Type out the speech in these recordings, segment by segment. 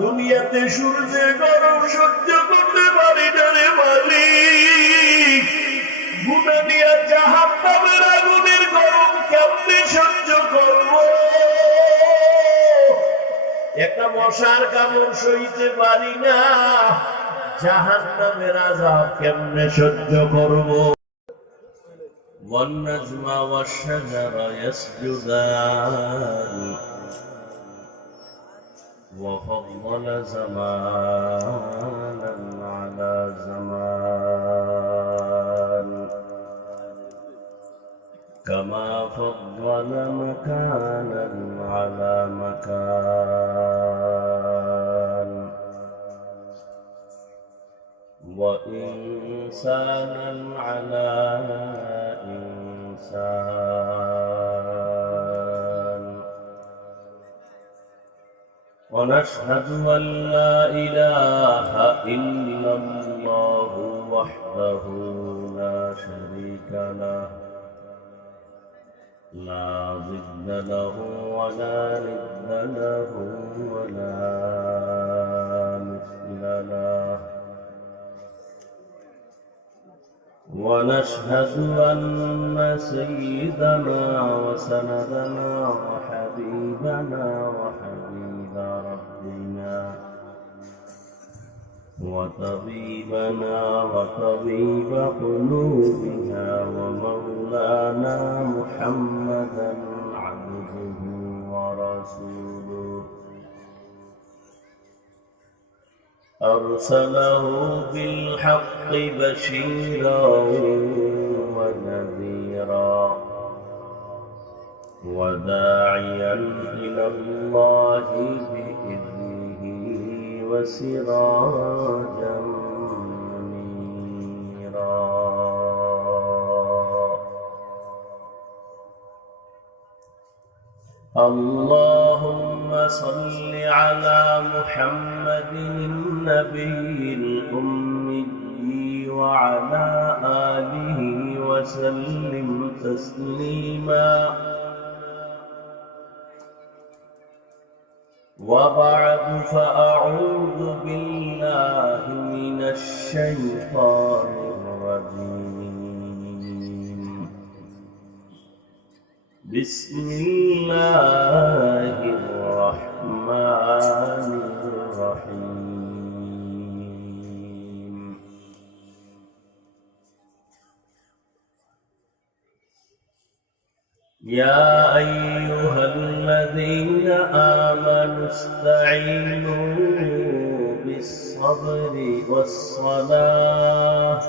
দুনিয়াতে সূর্যের গরম সহ্য করতে পারি না রে মালিক, গুনাহ দিয়া জাহান্নামের আগুনের গরম কেমনে সহ্য করব? একটা মশার কামড় সইতে পারি না, জাহান্নামের আযাব কেমনে সহ্য করব? والنجم والشجر يسجدان وفضل زمانا على زمان كما فضل مكانا على مكان وإنسانا على إنسان ونشهد أن لا إله إلا الله وحده لا شريك له لا ضد له ولا ند له ولا مثل له ونشهد أن سيدنا وسندنا وحبيبنا وحبيب ربنا وطبيبنا وطبيب قلوبنا ومولانا محمدا عبده ورسوله أرسله بالحق بشيرا ونذيرا وداعيا إلى الله بإذنه وسراجا منيرا اللهم صل على محمد النبي الأمي وعلى آله وسلم تسليما وبعد فأعوذ بالله من الشيطان الرجيم بسم الله الرحمن الرحيم يا أيها الذين آمنوا استعينوا بالصبر والصلاة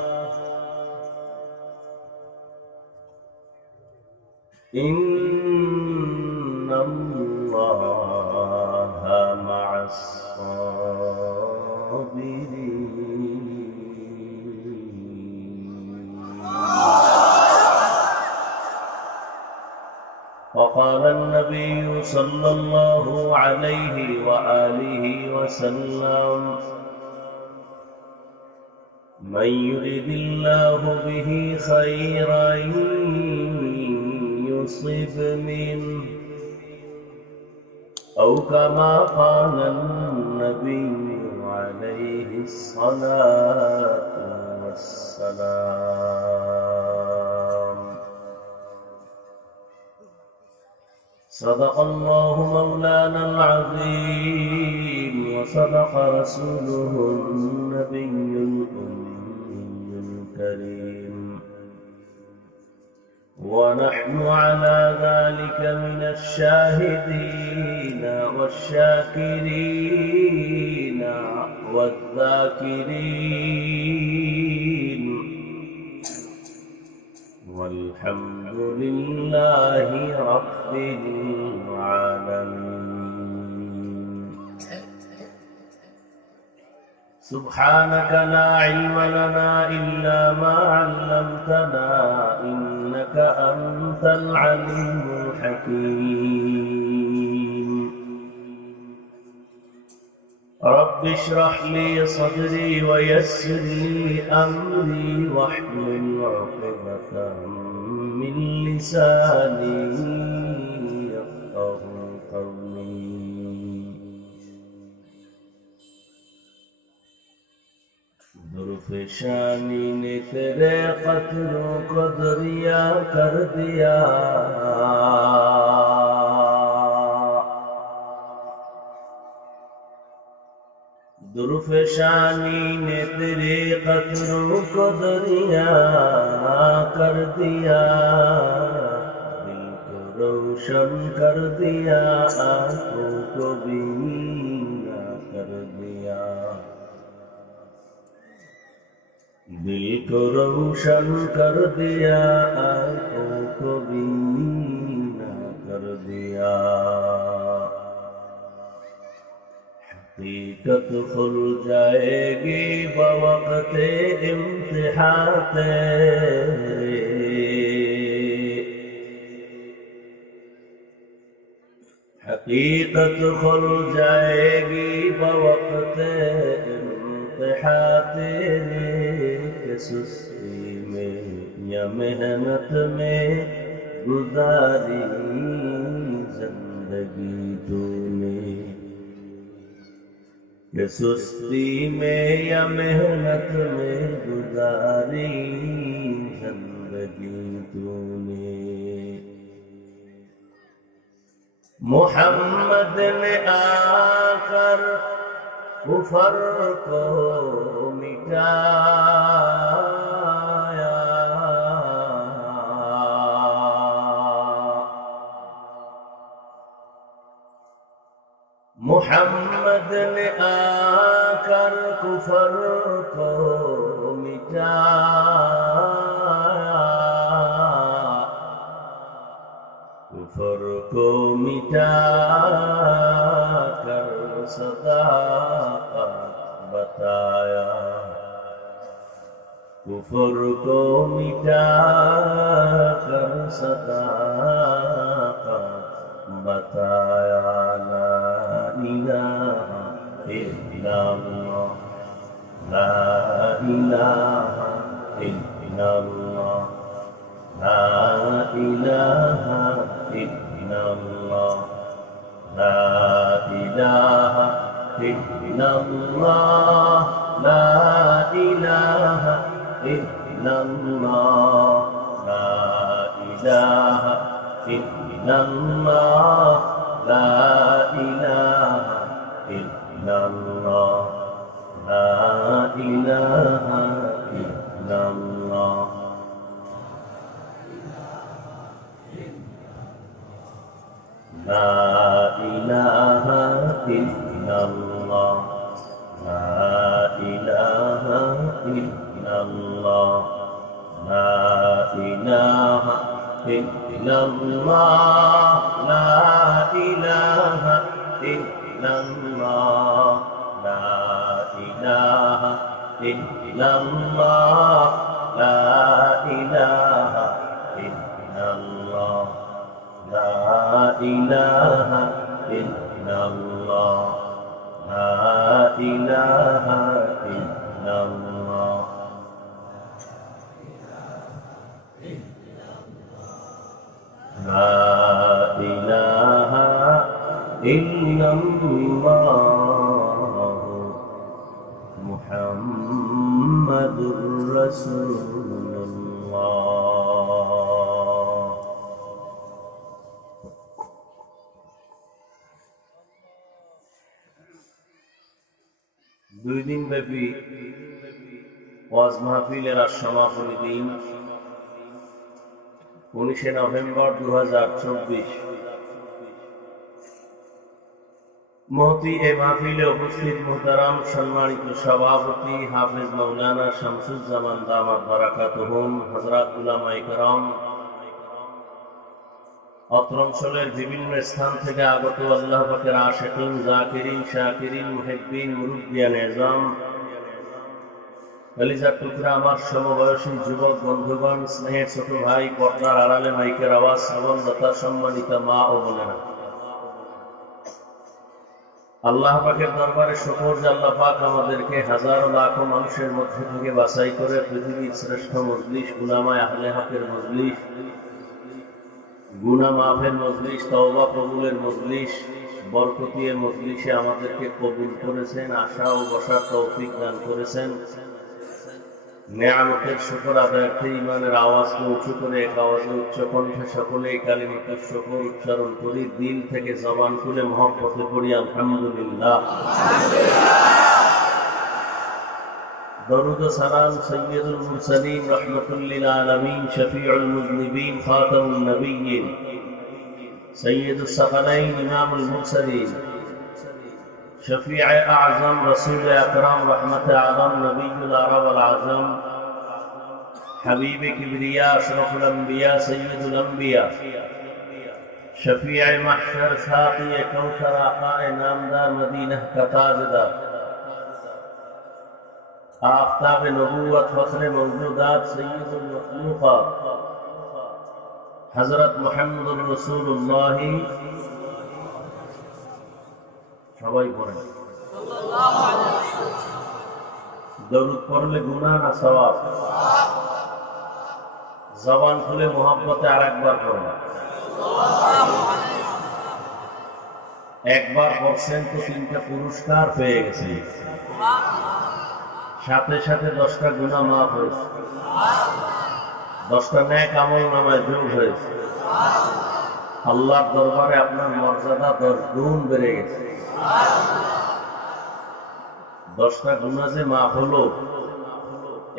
إن الله مع الصابرين. وقال النبي صلى الله عليه وآله وسلم من يرد الله به خيرا يصب منه أو كما قال النبي عليه الصلاة والسلام. صدق الله مولانا العظيم وصدق رسوله النبي الأمي الكريم ونحن على ذلك من الشاهدين والشاكرين والذاكرين والحمد لله رب العالمين. سبحانك لا علم لنا إلا ما علمتنا إنك أنت العليم الحكيم. رب اشرح لي صدري ويسر لي أمري واحلل عقدة من لساني يفقهوا قولي. दुर्फिशानी ने तेरे कत्लों को दरिया कर दिया, दुर्फिशानी ने तेरे कत्लों को दरिया कर दिया, दिल को रोशन कर दिया, आंखों को बीना कर दिया, दिल को रोशन कर दिया, आंखों को बीना कर दिया। हकीकत खुल जाएगी बवक़्ते इम्तिहान तेरे, हकीकत खुल जाएगी बवक़्ते इम्तिहान तेरे, के सुस्ती में या मेहनत में गुजारी जिंदगी तूने, कि सुस्ती में या मेहनत में गुजारी जिंदगी तूने। मोहम्मद ने आकर कुफर को मिटाया, मोहम्मद ने आकर कुफर को मिटाया, कुफर को मिटाकर सदाकत बताया, कुफर को मिटाकर सदाकत बताया। ला इलाहा इल्लल्लाह, ला इलाहा इल्लल्लाह, ला इलाहा इल्लल्लाह, ला इलाहा इल्लल्लाह, ला इलाहा इल्लल्लाह, ला इलाहा इल्लल्लाह, ला इलाहा इल्लल्लाह, ला इलाहा इल्लल्लाह। ला इलाहा इल्लल्लाह, ला इलाहा इल्लल्लाह, ला इलाहा इल्लल्लाह, ला इलाहा इल्लल्लाह, ला इलाहा इल्लल्लाह, ला इलाहा इल्लल्लाह, ला इलाहा इल्लल्लाह, ला इलाहा इल्लल्लाह। ला इलाहा इल्लल्लाह मुहम्मदुर रसूलुल्लाह। দুই দিন ব্যাপী ওয়াজ মাহফিলের আজ সমাপনী দিন 19 নভেম্বর 2024। মহতি এ মাহফিলে উপস্থিত মুহতারাম সম্মানিত সভাপতি হাফেজ মাওলানা শামসুজ্জামান দামাত বারাকাতুহুম, হযরত উলামায়ে কেরাম, অত্র অঞ্চলের বিভিন্ন স্থান থেকে আগত আল্লাহ পাকের আশিকিন, জাকিরিন, শাকিরিন, মুহিব্বিন, মুরুব্বিয়ান এজাম, কলিজার টুকরা আমার সমবয়সী যুবক বন্ধুগণ, স্নেহের ছোট ভাই, পর্দার আড়ালে মাইকের আওয়াজ শ্রবণদাতা, সম্মানিত মা ও বোনেরা, আল্লাহ পাকের দরবারে শুকর যে আল্লাহ পাক আমাদেরকে হাজারো লাখো মানুষের মধ্যে থেকে বাছাই করে পৃথিবীর শ্রেষ্ঠ মজলিস, উলামায়ে আহলে হকের মজলিস, গুনাহ মাফের মজলিস, তওবা কবুলের মজলিস, বরকতির মজলিসে আমাদেরকে কবুল করেছেন, আশা ও বসার তৌফিক দান করেছেন। নেয়ামতের শুকর আদায়ার্থে ঈমানের আওয়াজকে উঁচু করে এক আওয়াজে উচ্চ কণ্ঠে সকলেই কালিমাতুশ শুকর উচ্চারণ করি, দিল থেকে জবান খুলে মহব্বতে পড়ি আলহামদুলিল্লাহ। দরুদ ও সালাম সাইয়্যিদুল মুরসালিন রাহমাতুল লিল আলামিন শফিউল মুযনিবিন খাতামুন নবিয়্যিন সাইয়্যিদুস সাকালাইন ইমামুল মুরসালিন शफीअ आज़म रसूल अकरम रहमत आलम नबीउल अरब अल आज़म हबीब किबरिया अशरफुल अंबिया सय्यदुल अंबिया शफीअ महशर साक़ी कौसर आक़ाए नामदार मदीना का ताजदार आफ़ताब नबूवत फ़ख्र मौजूदात सय्यदुल मखलूक़ात हज़रत मुहम्मदुर रसूलुल्लाह সবাই পড়েন। দরুদ পড়লে গুনাহ না সওয়াব? জবান খুলে মোহাব্বতে আরেকবার পড়েন। একবার পড়ছেন তো 3টা পুরস্কার পেয়ে গেছে, সাথে সাথে 10টা গুনাহ মাফ হয়েছে, 10টা নেক আমল নামায় যোগ হয়েছে। আল্লাহর দরবারে আপনার মর্যাদা 10 গুণ বেড়ে গেছে। 10টা গুনাহ যে মাফ হলো,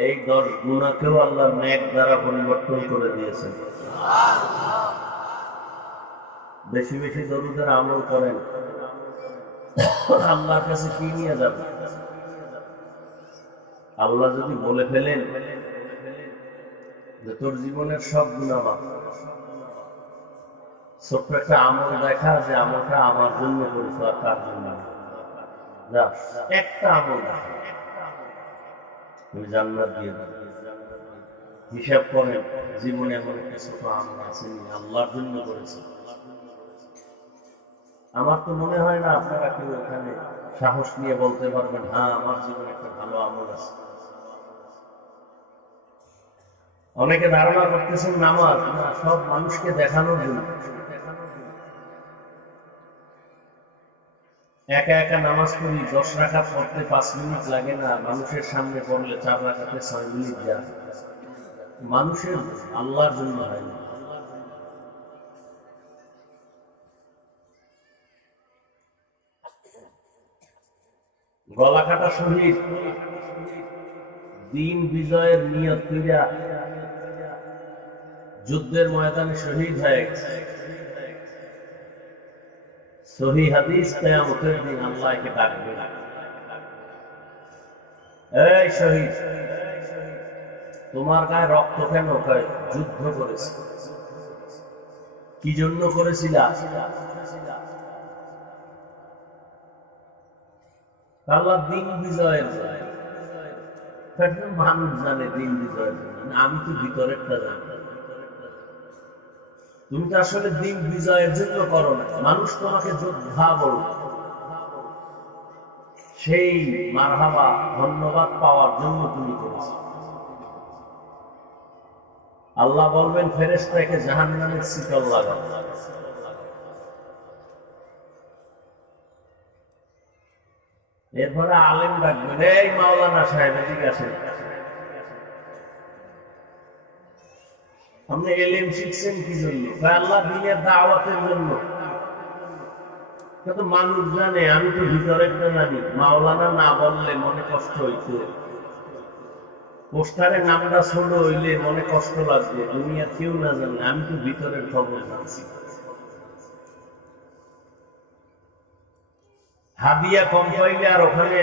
এই 10 গুনাহকেও আল্লাহ নেক দ্বারা পরিবর্তন করে দিয়েছেন। বেশি বেশি দরুদের আমল করেন, আল্লাহর কাছে কি নিয়ে যাবেন? আল্লাহ যদি বলে ফেলেন যে তোর জীবনের সব গুনাহ মাফ, ছোট্ট একটা আমল দেখা যে আমলটা আমার জন্য করেছো আর কার জন্য, একটা আমল দেখা তুমি জান্নাত দিয়ে দাও। হিসাব করেন জীবনে এমন একটা ছোট আমল আসেনি আল্লাহর জন্য করেছে। আমার তো মনে হয় না আপনারা কেউ এখানে সাহস নিয়ে বলতে পারবেন হ্যাঁ আমার জীবনে একটা ভালো আমল আছে। অনেকে ধারণা করতেছেন নামাজ না, সব মানুষকে দেখানোর জন্য। একা একা নামাজ পড়ি, 10 রাকাত পড়তে 5 মিনিট লাগে না, মানুষের সামনে পড়লে 4 রাকাতে 6 মিনিট যায়। মানুষের আল্লাহর জন্য হয় না। গলা কাটা শহীদ দিন বিজয়ের নিয়ত কইরা যুদ্ধের ময়দানে শহীদ হয়ে গেছে। সহিহ হাদিস কিয়ামতের দিন আল্লাহ একে ডাকবে, এই শহীদ তোমার গায়ে রক্ত কেন? যুদ্ধ করেছি। কি জন্য করেছিলা? আল্লাহ দিন বিজয়ের জন্য। মানুষ জানে দিন বিজয়ের জন্য, আমি তো ভিতরেরটা জানি। তুমি তো আসলে দিন বিজয়ের জন্য করো না, মানুষ তোমাকে যোদ্ধা বলো, সেই মারহাবা ধন্যবাদ পাওয়ার জন্য তুমি করেছো। আল্লাহ বলবেন ফেরেশতাকে জাহান্নামের শিকল লাগাও। এরপরে আলেম ডাকবেন, এই মাওলানা সাহেব এদিকে আসেন, আপনি এলেম শিখছেন কি জন্য? আল্লাহ দিনের দাওয়াতের জন্য। কিন্তু মানুষ জানে, আমি তো ভিতরেরটা জানি। মাওলানা না বললে মনে কষ্ট হইতো, পোস্টারে নামটা ছোট হইলে মনে কষ্ট লাগবে। দুনিয়া কেউ না জানে, আমি তো ভিতরের খবর জানছি। হাদিয়া কম পাইলে আর ওখানে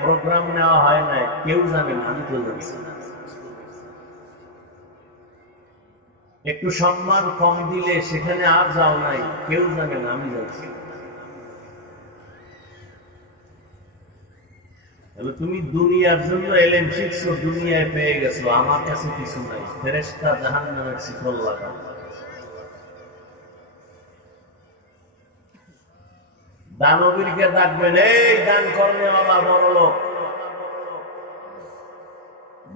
প্রোগ্রাম নেওয়া হয় না, কেউ জানে না, আমি তো জানছি। একটু সম্মান কম দিলে সেখানে আর যাও নাই, কেউ জানে না, আমি জানছি। তুমি দুনিয়ার জন্য এলেম শিখছো, দুনিয়ায় পেয়ে গেছো, আমার কাছে কিছু নাই। ফেরেশতা জাহান্নামের শিকল লাগাও। দানবীরকে ডাকবেন, এই দান কর্মে বাবা বড় লোক,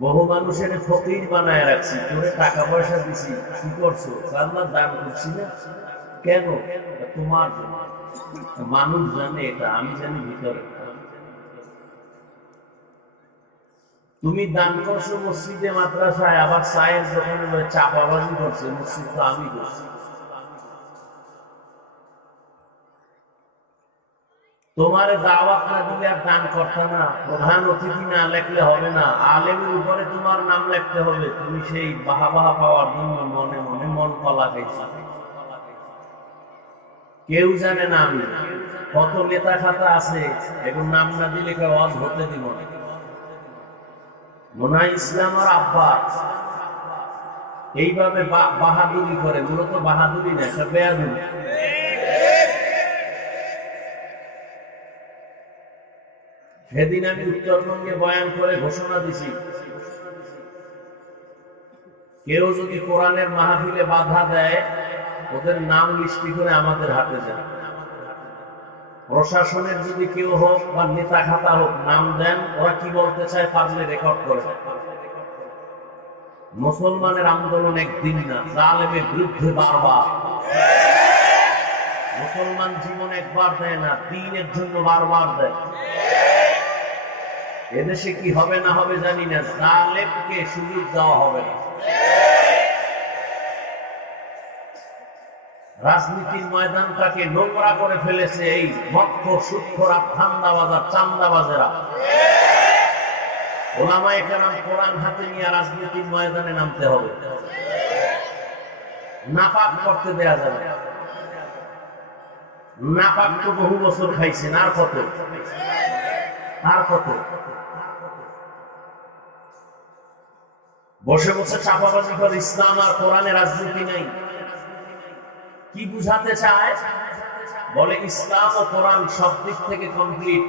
বহু মানুষের ফকির বানায় রাখছি, তোরে টাকা পয়সা দিছি, কি করছো? আল্লাহ দান করছি না কেন? তোমার জন্য। মানুষ জানে এটা, আমি জানি ভিতরে। তুমি দান করছো মসজিদে মাদ্রাসায়, আবার চায়ের দোকানে চাপাবাজি করছে, মসজিদ তো আমি করছি। তোমার দাওয়াত না দিলে আর দান করতে না, প্রধান অতিথি না লেখলে হবে না, আলেমের উপরে তোমার নাম লিখতে হবে। তুমি সেই বাহা বাহা পাওয়ার জন্য মনে মনে মন কলা খাইছো। কেউ জানে না আমি কত নেতা খাতা আছে, এখন নাম না দিলে কেউ ওয়াজ হতে দিব না। মনে হয় ইসলাম আর আব্বাস এইভাবে বাহাদুরি করে, মূলত বাহাদুরি না, এটা বেয়াদুরি। সেদিন আমি উত্তরবঙ্গে বয়ান করে ঘোষণা দিছি, কেউ যদি কোরআনের মাহফিলে বাধা দেয়, ওদের নাম লিস্টি করে আমাদের হাতে যায়। প্রশাসনের যদি কেউ হোক বা নেতা খাতা হোক, নাম দেন, ওরা কি বলতে চায় পারলে রেকর্ড করে। মুসলমানের আন্দোলন একদিন না, জালেমের বিরুদ্ধে বারবার। মুসলমান জীবন একবার দেয় না, দ্বীনের জন্য বারবার দেয়। এদেশে কি হবে না হবে জানি না, জালেমকে সুযোগ দেওয়া হবে না। রাজনীতির ময়দানটাকে নোংরা করে ফেলেছে এই মক্কর সুৎখোর ধান্দাবাজার চান্দাবাজেরা। ওলামায়ে কেরাম কোরআন হাতে নিয়ে রাজনীতির ময়দানে নামতে হবে, নাপাক করতে দেয়া যাবে। নাপাক তো বহু বছর খাইছেন, আর কত আর কত। বসে বসে চাপাবাজি করে ইসলাম আর কোরআনে রাজনীতি নেই। কি বুঝাতে চায়? বলে ইসলাম ও কোরআন সব দিক থেকে কমপ্লিট,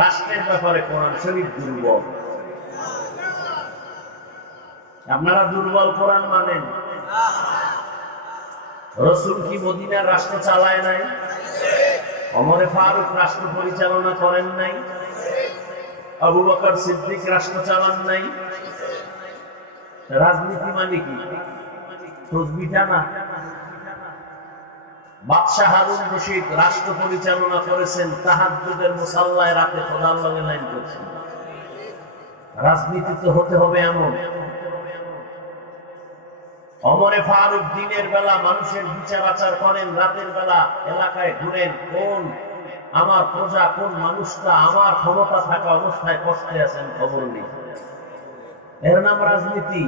রাষ্ট্রের ব্যাপারে কোরআন শরীফ দুর্বল। আপনারা দুর্বল কোরআন মানেন। রাসূল কি মদিনার রাষ্ট্র চালায় নাই? ওমরে ফারুক রাষ্ট্র পরিচালনা করেন নাই? আবু বকর সিদ্দিক রাষ্ট্র চালান নাই? রাজনীতি মানে কি? তসবিহটা না। বাদশাহ হারুন রশিদ রাষ্ট্র পরিচালনা করেছেন, তাহাজ্জুদের মুসাল্লায় রাতে খোদার লগে লাইন করছেন। রাজনীতি তো হতে হবে এমন। ওমরে ফারুক দিনের বেলা মানুষের বিচার আচার করেন, রাতের বেলা এলাকায় ঘুরেন, কোন আমার প্রজা, কোন মানুষটা আমার ক্ষমতা থাকা অবস্থায় কষ্টে আছেন খবর নেই। এর নাম রাজনীতি।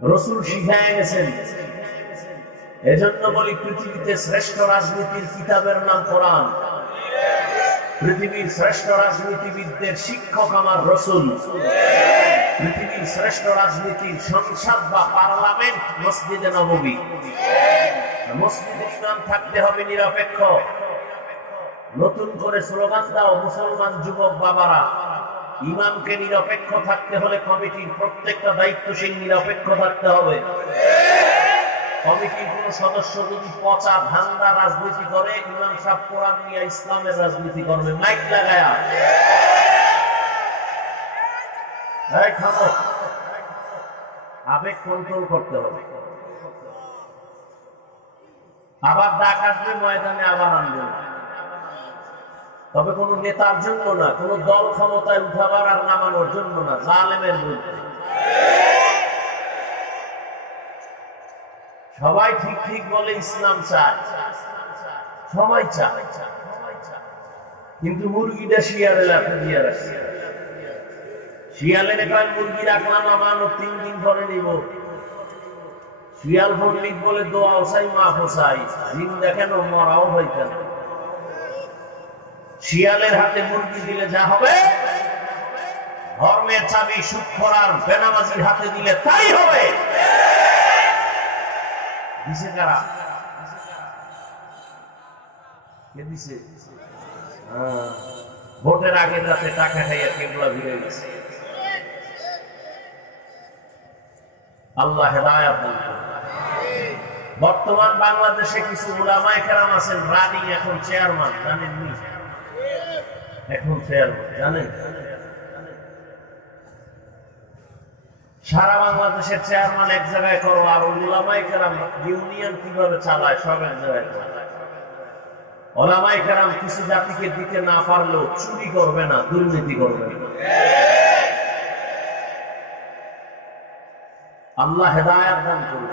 রাসূল শিখায় গেছেন। এজন্য বলি, পৃথিবীতে শ্রেষ্ঠ রাজনীতির কিতাবের নাম কোরআন। পৃথিবীর শ্রেষ্ঠ রাজনীতিবিদদের শিক্ষক আমার রাসূল। পৃথিবীর শ্রেষ্ঠ রাজনীতির সংসদ বা পার্লামেন্ট মসজিদে নববী। মসজিদ ইসলাম থাকতে হবে নিরপেক্ষ। নতুন করে স্লোগান দাও মুসলমান যুবক বাবারা, ইমামকে নিরপেক্ষ থাকতে হলে কমিটির প্রত্যেকটা দায়িত্বশীল নিরপেক্ষ থাকতে হবে। কমিটির কোন সদস্য যদি পচা ধান্দা রাজনীতি করে, ইমাম সাহেব কোরআন নিয়ে ইসলামের রাজনীতি করবে মাইক লাগায়া। আবেগ কন্ট্রোল করতে হবে। আবার ডাক আসবে ময়দানে, আবার আনবে, তবে কোন নেতার জন্য না, কোন দল ক্ষমতায় উঠাবার আর নামানোর জন্য না, জালেমের বিরুদ্ধে। সবাই ঠিক ঠিক বলে ইসলাম চায়, সবাই চায়, কিন্তু মুরগিটা শিয়ালের হাতে দিয়ে রাখছে। শিয়ালের এবার মুরগি রাখলাম আমানত 3 দিন পরে নিব। শিয়াল পণ্ডিত বলে দোয়াও চাই মাফও চাই, দিন দেখেন মরাও হইতেন। শিয়ালের হাতে মুরগি দিলে যা হবে, ধর্মের চাবি সুৎখোর বেনামাজির হাতে দিলে তাই হবে। দিছে কারা? কে দিছে? ভোটের আগে রাতে টাকা খাইয়া কেবলা ভিড়ে গেছে। আল্লাহ হেদায়েত দান করুন। বর্তমান বাংলাদেশে কিছু উলামায়ে কেরাম আছেন, রানী এখন চেয়ারম্যান, জানেননি? এখন চেয়ারম্যান জানেন? সারা বাংলাদেশের চেয়ারম্যান এক জায়গায় করো, আর উলামায়ে কেরাম ইউনিয়ন কিভাবে চালায় সব এক জায়গায়। ওলামায়ে কেরাম কিছু জাতিকে দিতে না পারলেও চুরি করবে না, দুর্নীতি করবে না। আল্লাহ হেদায়েত দান করুন।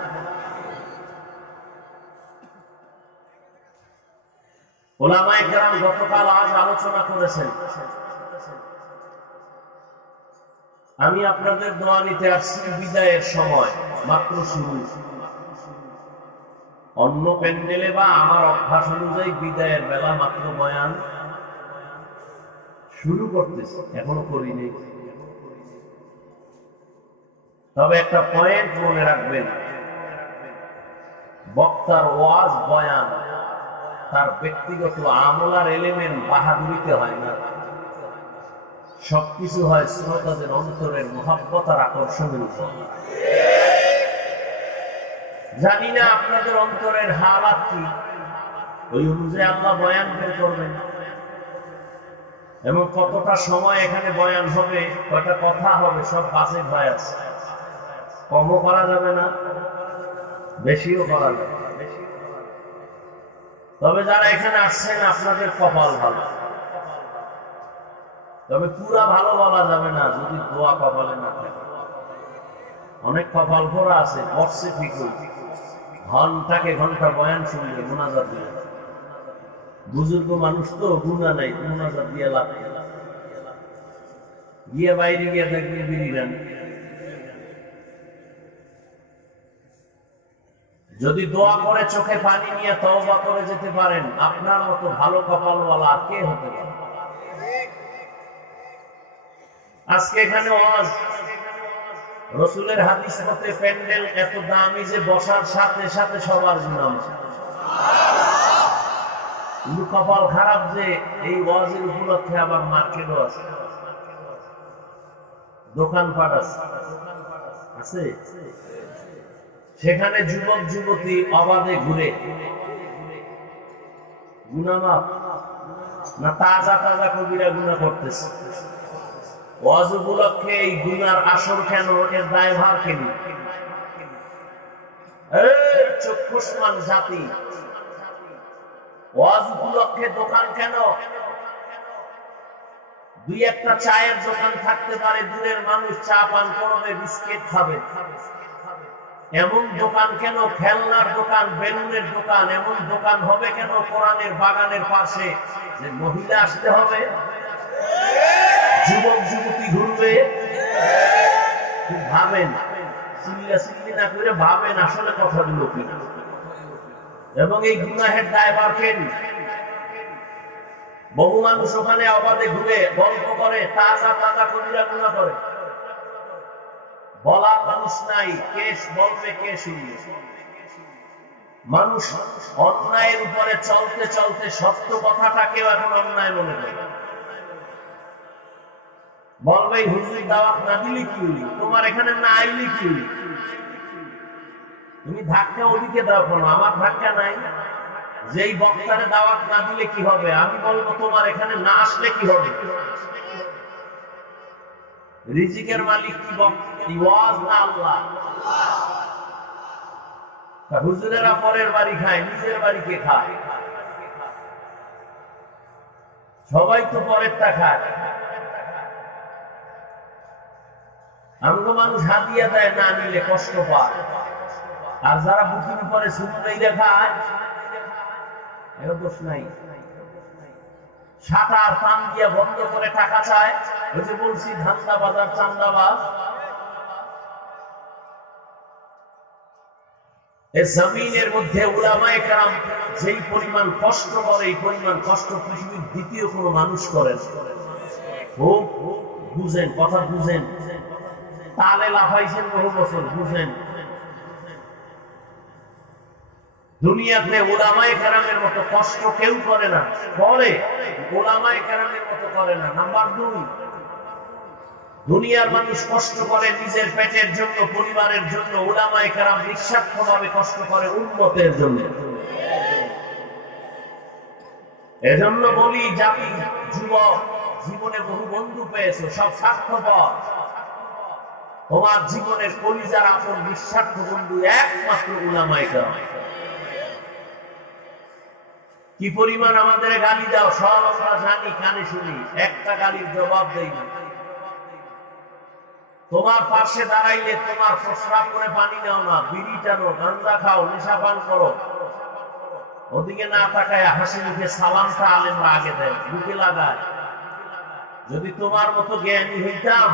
ওলামায়ে কেরাম গতকাল আজ আলোচনা করেছেন, আমি আপনাদের দোয়া নিতে আসছি। বিদায়ের সময় মাত্র শুরু। অন্য প্যান্ডেলে বা আমার অভ্যাস অনুযায়ী বিদায়ের বেলা মাত্র বয়ান শুরু করতেছি, এখনো করিনি। তবে একটা পয়েন্ট মনে রাখবেন, বক্তার ওয়াজ বয়ান তার ব্যক্তিগত আমল আর এলিমেন্ট বাহাদুরিতে হয় না, সবকিছু হয় শ্রোতাদের অন্তরের মহব্বত আর আকর্ষণের উপর। জানি না আপনাদের অন্তরের হালাত কি, ওই অনুযায়ী আল্লাহ বয়ান বের করবেন। এবং কতটা সময় এখানে বয়ান হবে, কয়টা কথা হবে, সব বাজেট হয়ে আছে। কমও করা যাবে না, বেশিও করা যাবে। তবে যারা এখানে আসছেন আপনাদের কপাল ভালো। তবে পুরা ভালো বলা যাবে না যদি দোয়া কপালে না থাকে। অনেক কপাল ভরা আছে, বর্ষে ঠিক ঘন্টাকে ঘন্টা বয়ান শুনবে, মুনাজাত দিয়ে। বুজুর্গ মানুষ তো গুণা নাই, মুনাজাত দিয়ে লাভ গিয়ে বাইরে গিয়ে দেখবে বিড়ি নেন। যদি দোয়া করে চোখে পানি নিয়ে তওবা করে যেতে পারেন, আপনার মতো ভালো কপালওয়ালা আর কে হতে পারে? আজকে এখানে ওয়াজ, রাসূলের হাদিস মতে প্যান্ডেল এত দামি যে বসার সাথে সাথে সবার গুনাহ। কিন্তু কপাল খারাপ যে এই ওয়াজের উপলক্ষে আবার মার্কেটও আছে, দোকানপাট আছে। সেখানে যুবক যুবতী অবাধে ঘুরে গুনাহ মাফ না তাজা তাজা কবিরা গুনাহ করতেছে। ওয়াজ উপলক্ষে এই গুনার আসর কেন, এর দায়ভার কে নিবে? এই চক্ষুষ্মান জাতি, ওয়াজ উপলক্ষে দোকান কেন? দুই একটা চায়ের দোকান থাকতে পারে, দূরের মানুষ চা পান করবে, বিস্কিট খাবে। এমন দোকান কেন? খেলনার দোকান, বেলুনের দোকান, এমন দোকান হবে কেন কোরআনের বাগানের পাশে যে মহিলা আসতে হবে, যুবক যুবতী ঘুরবে? ভাবেন, চিল্লা চিল্লি না করে ভাবেন আসলে কথাগুলো কি। এবং এই গুনাহের দায়ভার কে নিবে? বহু মানুষ ওখানে অবাধে ঘুরে গল্প করে, তাজা তাজা কবিরা গুনাহ করে। বলার মানুষ নাই, কেস বলবে কে শুনবে? মানুষ অন্যায়ের উপরে চলতে চলতে সত্য কথাটাকেও এখন অন্যায় মনে করে। বলবে হুজুর দাওয়াত না দিলে কি হইল, তোমার এখানে না আইলে কি হইল? তুমি ধাক্কা ওদিকে দাও কেন, আমার ধাক্কা নাই। যেই বক্তারে দাওয়াত না দিলে কি হবে? আমি বলবো তোমার এখানে না আসলে কি হবে? রিজিকের মালিক কি ওয়াজ না আল্লাহ? হুজুরেরা পরের বাড়ি খায়, নিজের বাড়িকে খায়। সবাই তো পরেরটা খায়। আমগো মানুষ হাদিয়া দেয়, না নিলে কষ্ট পায়। আর যারা বুকিং করে শুনলেই দেখায়, এর দোষ নাই। শাটার পান দিয়ে বন্ধ করে টাকা চায়, ওই যে বলছি ধান্দাবাজ আর চান্দাবাজ। এই জমিনের মধ্যে উলামায়ে কেরাম যেই পরিমাণ কষ্ট করে, এই পরিমাণ কষ্ট পৃথিবীর দ্বিতীয় কোনো মানুষ করেন। খুব বুঝেন, কথা বুঝেন। তালে লাফাইছেন বহু বছর, বুঝেন। দুনিয়াতে উলামায়ে কেরামের মতো কষ্ট কেউ করে না। করে, উলামায়ে কেরামের মতো করে না। নাম্বার 2, দুনিয়ার মানুষ কষ্ট করে নিজের পেটের জন্য, পরিবারের জন্য। উলামায়ে কেরাম নিঃস্বার্থভাবে কষ্ট করে উম্মতের জন্য। এজন্য বলি, জাতি যুবক, জীবনে বহু বন্ধু পেয়েছো, সব স্বার্থপর। তোমার জীবনের কলিজার আপন নিঃস্বার্থ বন্ধু একমাত্র উলামায়ে কেরাম। কি পরিমাণ আমাদের গালি দাও সব আমরা জানি, কানে শুনি, একটা গালির জবাব দেই না। তোমার পাশে দাঁড়াইলে তোমার প্রস্রাব করে পানি নাও না, বিড়ি টানো, গাঁজা খাও, নেশা পান করো, ওদিকে না তাকায় হাসি মুখে সালামটা আলেমরা আগে দেয়, বুকে লাগায়। যদি তোমার মতো জ্ঞানী হইতাম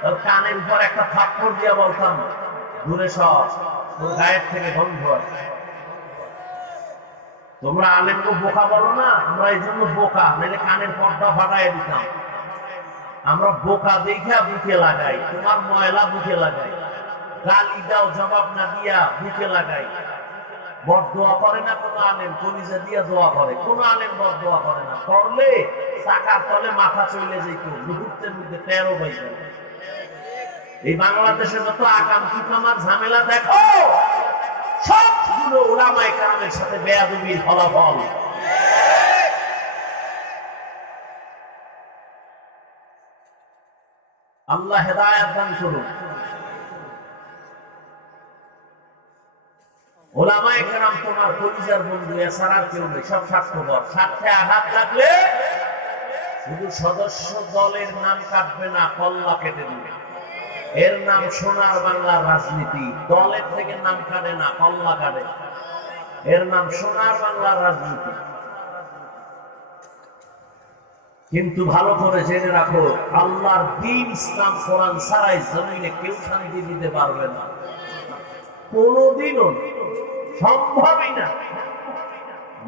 তাহলে কানের উপর একটা থাপ্পড় দিয়া বলতাম দূরে সর, তোর গায়ের থেকে গন্ধ। তোমরা আলেমকে বোকা বলো না, আমরা এই জন্য বোকা, নাহলে কানের পর্দা ফাটাই দিতাম। আমরা বোকা দেখা বুকে লাগাই, তোমার ময়লা বুকে লাগাই, গালি দাও জবাব না দিয়া বুকে লাগাই। বরদোয়া করে না কোন আলেম, কলিজা দিয়া দোয়া করে। কোন আলেম বরদোয়া করে না, করলে চাকার তলে মাথা চলে যেত, মুহূর্তের মধ্যে 13 বাইত। এই বাংলাদেশের যত আকাম কুকামার ঝামেলা দেখো, সবগুলো উলামায়ে কেরামের সাথে বেয়াদবির ফলাফল। আল্লাহ হেদায়েত দান করুন। উলামায়ে কেরাম তোমার কলিজার বন্ধু, এছাড়া কেউ নেই, সব স্বার্থপর। স্বার্থে আঘাত লাগলে শুধু সদস্য দলের নাম কাটবে না, কল্লা কেটে দিবে। এর নাম সোনার বাংলার রাজনীতি। দলের থেকে নাম কাটে না, কল্লা কাটে। এর নাম সোনার বাংলার রাজনীতি। কিন্তু ভালো করে জেনে রাখো, আল্লাহর দ্বীন ইসলাম কোরআন ছাড়াই জমিনে কেউ শান্তি দিতে পারবে না, কোনদিনও সম্ভবই না।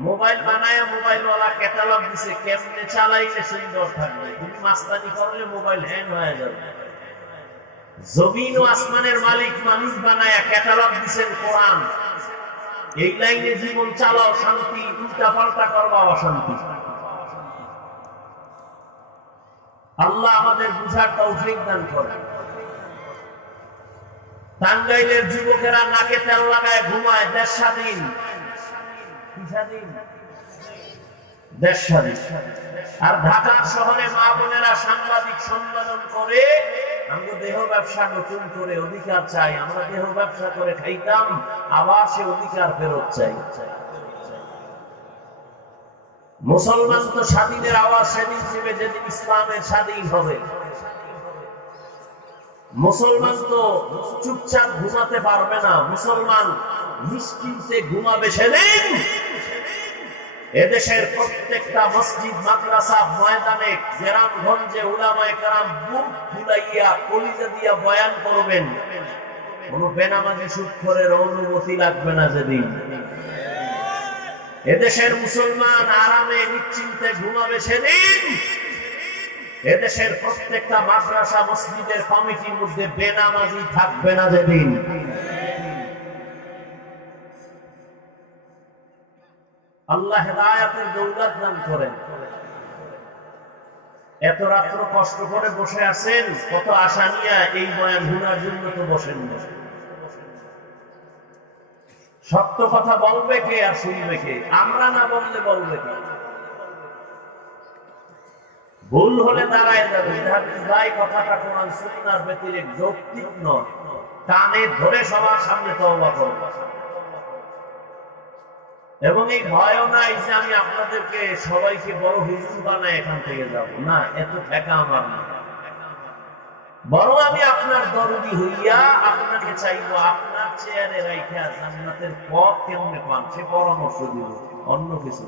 মোবাইল বানায় মোবাইলওয়ালা ক্যাটালগ দিছে, কেমনে চালাইলে সুন্দর থাকবে। তুমি মাস্তানি করলে মোবাইল হ্যাং হয়ে যাবে। জমিন ও আসমানের মালিক মানুষ বানায় ক্যাটালগ দিছেন কোরআন, এই লাইনে জীবন চালাও শান্তি, উল্টা পাল্টা করবা অশান্তি। আল্লাহ আমাদের বুঝার তৌফিক দান করেন। টাঙ্গাইলের যুবকেরা নাকে তেল লাগায় ঘুমায়, দেশ স্বাধীন। কি স্বাধীন? দেশ স্বাধীন। আর ঢাকা শহরে মা বোনেরা সাংবাদিক সম্মেলন করে, আমরা দেহ ব্যবসা নতুন করে অধিকার চাই, আমরা দেহ ব্যবসা করে খাইতাম, আবার সে অধিকার ফেরত চাই। মুসলমান তো স্বাধীনের আওয়াজ সেদিন দিবে যেদিন ইসলামের স্বাধীন হবে। মুসলমান তো চুপচাপ ঘুমাতে পারবে না, মুসলমান নিশ্চিন্তে ঘুমাবে সেদিন এদেশের প্রত্যেকটা মসজিদ, মাদ্রাসা, ময়দানে, গ্রামগঞ্জে উলামায়ে কেরাম বুক ফুলাইয়া কলিজা দিয়া বয়ান করবেন। কোন বেনামাজি সুদখোরের অনুমতি লাগবে না যেদিন। এদেশের মুসলমান আরামে নিশ্চিন্তে ঘুমাবে সেদিন এদেশের প্রত্যেকটা মাদ্রাসা, মসজিদের কমিটির মধ্যে বেনামাজি থাকবে না যেদিন। আল্লাহ হেদায়েতের দৌলত দান করেন। এত রাত্র কষ্ট করে বসে আছেন, কত আশা নিয়ে এই বয়ান শোনার জন্য তো বসেন না। সত্য কথা বলবে কে আর শুনবে কে? আমরা না বললে বলবে কে? ভুল হলে দাঁড়ায় যাবে, যাই কথাটা কোরআন সুন্নাহর ব্যতিরেক যৌক্তিক নয়, কানে ধরে সবার সামনে তওবা করব। এবং এই ভয় নাই যে আমি আপনাদেরকে সবাইকে বড় হুজুর বানায় এখান থেকে যাব না, এত ঠেকা আমার না। বরং আমি আপনার দরদি হইয়া আপনাকে চাইবো, আপনার চেয়ারে রাইখা জান্নাতের পথ কেমনে পান সে পরামর্শ দিব, অন্য কিছু।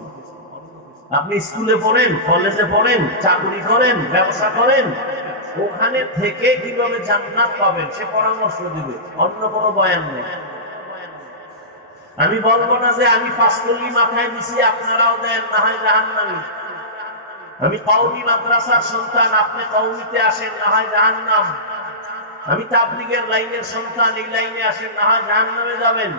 আপনি স্কুলে পড়েন, কলেজে পড়েন, চাকরি করেন, ব্যবসা করেন, ওখানে থেকে কিভাবে জান্নাত পাবেন সে পরামর্শ দিবে, অন্য কোনো বয়ান নেই। আমি বলবো না যে আমি পাঁচকল্লি মাথায় দিছি আপনারাও দেন, না হয় জাহান্নামী। আমি কওমি মাদ্রাসার সন্তান, আপনি কওমিতে আসেন, না হয় জাহান্নাম। আমি তাবলীগের লাইনের সন্তান, এই লাইনে আসেন, না হয় জাহান্নামে যাবেন।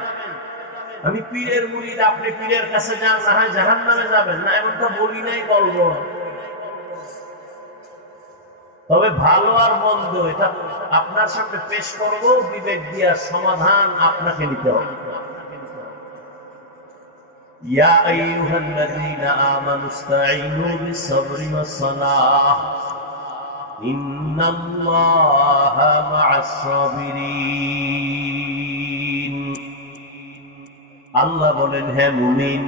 আমি পীরের মুরিদ, আপনি পীরের কাছে যান, না হয় জাহান্নামে যাবেন। না, এমন তো বলি নাই, বলবো। তবে ভালো আর মন্দ এটা আপনার সামনে পেশ করবো, বিবেক দিয়া সমাধান আপনাকে নিতে হবে। ইয়া আইয়ুহাল্লাযীনা আমানু ইসতাঈনু বিস-সাবরি ওয়াস-সালাহ ইন্নাল্লাহা মা'আস-সাবিরিন। আল্লাহ বলেন, হে মুমিন,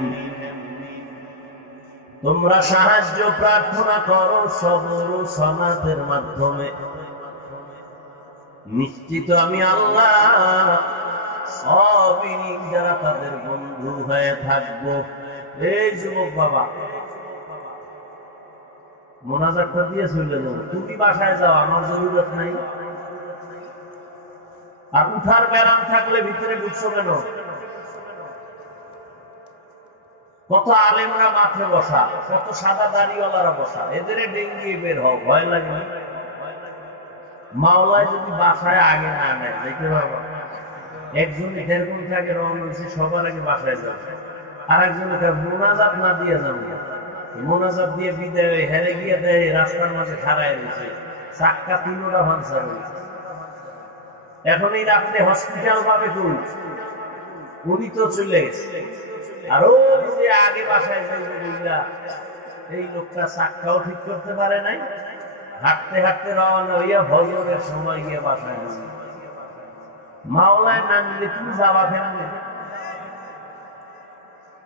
তোমরা সাহায্য প্রার্থনা করো সবর ও সালাতের মাধ্যমে, নিশ্চিত আমি আল্লাহ সাবিরিন যারা তাদের বন্ধু হয়ে থাকবো। এই যুবক বাবা, মোনাজাতটা দিয়ে চলে যাও, তুমি বাসায় যাও, আমার জরুরত নাই। আর উঠার ব্যারাম থাকলে ভিতরে ঢুকছো কেন? কত আলেমরা মাঠে বসা, কত সাদা দাড়িওয়ালারা বসা, এদের ডেঙ্গিয়ে বের হও, ভয় লাগে। মাওলায় যদি বাসায় আগে না নেয় দেখতে পারবো, একজনে 1.5 ঘন্টা আগে রওনা হয়েছে, সবার আগে বাসায় যাবে, আর একজনে মোনাজাত না দিয়ে যাবে, মোনাজাত দিয়ে বিদায় হেরে গিয়ে দেয় রাস্তার মাঝে খাড়ায় রয়েছে, চাক্কা 3টা ভাঙচা রয়েছে। এখন এই রাত্রে হসপিটাল পাবে কোন? উনি তো চলে গেছে। আর ওই যে আগে বাসায় যাইবে, এই লোকটা চাক্কাও ঠিক করতে পারে নাই, হাঁটতে হাঁটতে রওনা হইয়া ফজরের সময় গিয়ে বাসায় গেছে। মাওলায় না নিলে তুমি যাবা কেমনে?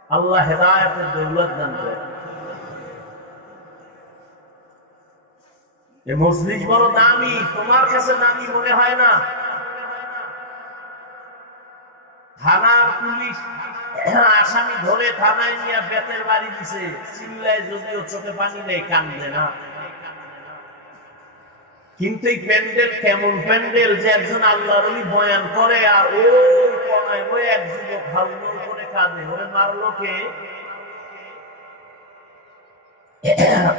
আল্লাহ হেদায়েতের দৌলত দান করে। এই মজলিস বড় দামি, তোমার কাছে দামি মনে হয় না? থানার পুলিশ আসামি ধরে থানায় নিয়ে বেতের বাড়ি দিছে, চিল্লায় যদিও চোখে পানি নেই, কান্দে না। কিন্তু এই প্যান্ডেল কেমন প্যান্ডেল যে একজন আল্লাহর ওলি বয়ান করে আর ওই কোনায় ওই এক যুবক হালমোল করে কাঁদে, ওরে মারলো কে?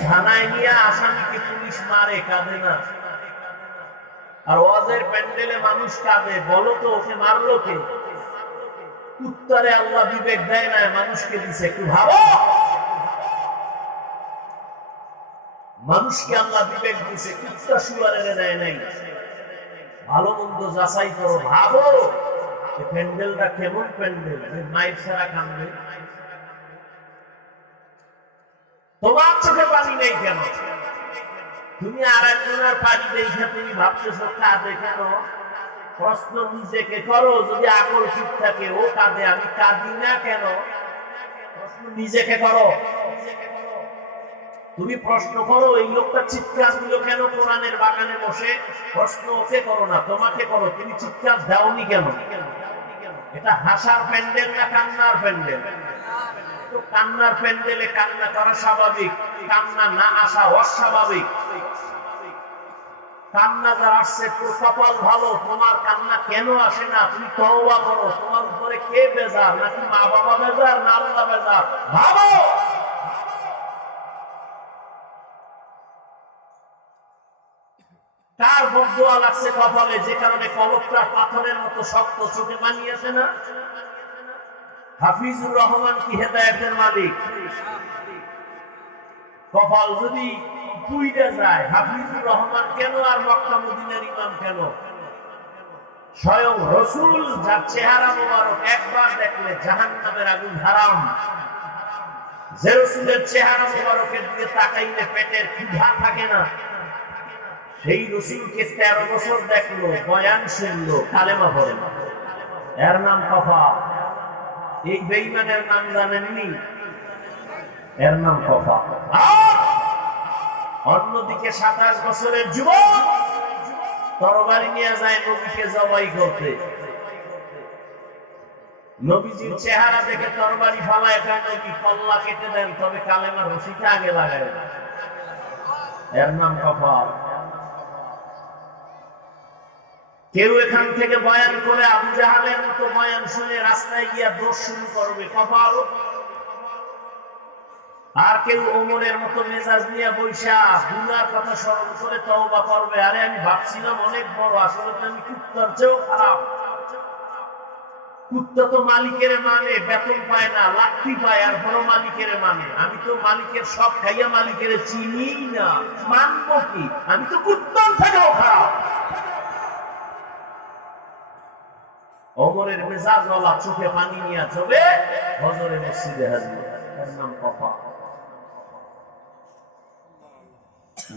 থানায় নিয়ে আসামিকে পুলিশ মারে, কাঁদে না। আর ওয়াজের প্যান্ডেলে মানুষ কাঁদে, বলো তো ওকে মারলো কে? উত্তরে আল্লাহ বিবেক দেয় না, মানুষকে দিছে। একটু ভাবো, মানুষকে আল্লাহ বিবেক দিছে, কুত্তা শুয়ারে দেয় নাই। ভালো মন্দ যাচাই করো, ভাবো প্যান্ডেলটা কেমন প্যান্ডেল, মাইক ছাড়া কান্দে। তোমার চোখে পানি নেই কেন? তুমি আর একজনের পানি দেখে তুমি ভাবতেছো কাঁদে কেন? প্রশ্ন নিজেকে করো, যদি আকল ঠিক থাকে, ও কাঁদে, আমি কাঁদি না কেন? প্রশ্ন নিজেকে করো। তুমি প্রশ্ন করো, এই লোকটা চিৎকার দিল কেন কোরআনের বাগানে বসে? প্রশ্ন ওকে করো না, তোমাকে করো, তুমি চিৎকার দাওনি কেন? এটা হাসার প্যান্ডেল না কান্নার প্যান্ডেল? তো কান্নার প্যান্ডেলে কান্না করা স্বাভাবিক, কান্না না আসা অস্বাভাবিক। কান্না যার আসছে তোর কপাল ভালো, তোমার কান্না কেন আসে না? তুমি তওবা করো, তোমার উপরে কে বেজার? নাকি মা বাবা বেজার, না আল্লাহ বেজার? ভাবো। কার বদদুয়া লাগছে কপালে, যে কারণে কলকটা পাথরের মতো শক্ত, চোখে পানি আসে না? হাফিজুর রহমান কি হেদায়েতের মালিক? কপাল যদি পুইটা যায়, হাফিজুর রহমান কেন আর মক্কা মদিনার ইমাম কেন? স্বয়ং রাসূল যার চেহারা মোবারক একবার দেখলে জাহান্নামের আগুন হারাম, যে রাসূলের চেহারা মোবারকের দিকে তাকাইলে পেটের ক্ষুধা থাকে না, সেই রাসূলকে 13 বছর দেখলো, বয়ান শুনলো, কালেমা পড়ে না, এর নাম কফা। এই বেঈমানের নাম জানেননি? এর নাম কফা। অন্যদিকে 27 বছরের যুবক তরবারি নিয়ে যায় নবীকে জবাই করতে, নবীজির চেহারা দেখে তরবারি ফালায়, নবী কল্লা কেটে দেন, তবে কালেমার রশিটা আগে লাগায়, এর নাম কফা। কেউ এখান থেকে বয়ান করে আবু জাহালের মতো বয়ান শুনে রাস্তায় গিয়া দোষ শুরু করবে, কপাল। আর কেউ ওমরের মতো মেজাজ নিয়ে বৈশা গুনার কথা স্মরণ করে তওবা করবে, আরে আমি ভাবছিলাম অনেক বড়, আসলে তো আমি কুত্তার চেয়েও খারাপ। কুত্তা তো মালিকের মানে, বেতন পায় না, লাঠি পায়, আর বড় মালিকের মানে। আমি তো মালিকের সব খাইয়া মালিকের চিনি না, মানবো কি? আমি তো কুত্তার থেকেও খারাপ। ওমরের মেজাজ ওয়ালা চোখে পানি নিয়ে যাবে হজরে মসজিদে হাজির, এর নাম কফা।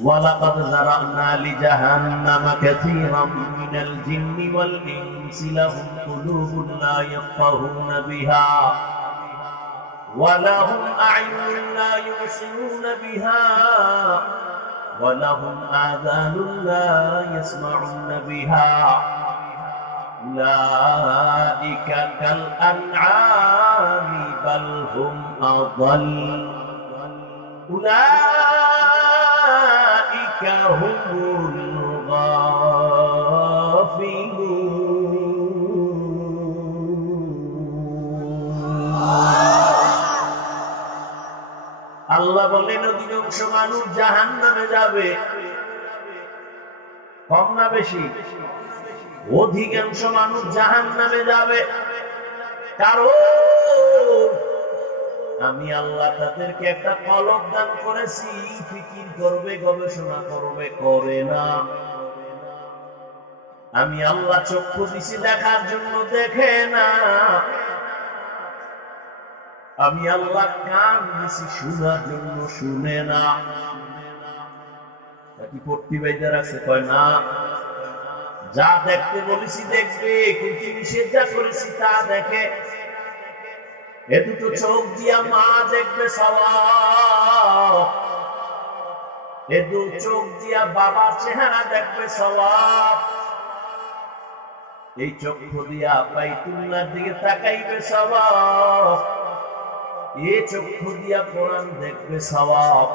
ওয়ালাকাদ যারানা লিজাহান্নামা কাসীরাম মিনাল জিন্নি ওয়াল ইনসি লাহুম কুলুবুন লা ইয়াফকাহুনা বিহা ওয়ালাহুম আ'ইনুন লা ইউবসিরুনা বিহা ওয়ালাহুম আযানুন লা ইয়াসমাউনা বিহা উলাইকা কাল আনআমি বাল হুম আযাল উলাইকা হুমুল আল্লাহ বলেন অধিকাংশ মানুষ জাহান্নামে যাবে। কম না বেশি? অধিকাংশ মানুষ জাহান্নামে যাবে, কারণ আমি আল্লাহ তাদেরকে একটা কলব দান করেছি, ফিকির করবে, গবেষণা করবে, করে না। আমি আল্লাহ চক্ষু দিছি দেখার জন্য, দেখে না। আমি আল্লাহ কান দিছি শোনার জন্য, শুনে না। কি পট্টি বাইদা রাখছে? কয় না, যা দেখতে বলেছি দেখবে, কিন্তু নিষেধ যা করেছি তা দেখে। এ দুটো চোখ দিয়া মা দেখবে সওয়াব, এ দু চোখ দিয়া বাবার চেহারা দেখবে সওয়াব, এই চক্ষু দিয়া বাইতুল্লাহর দিকে তাকাইবে সওয়াব, এই চক্ষু দিয়া কোরআন দেখবে সওয়াব,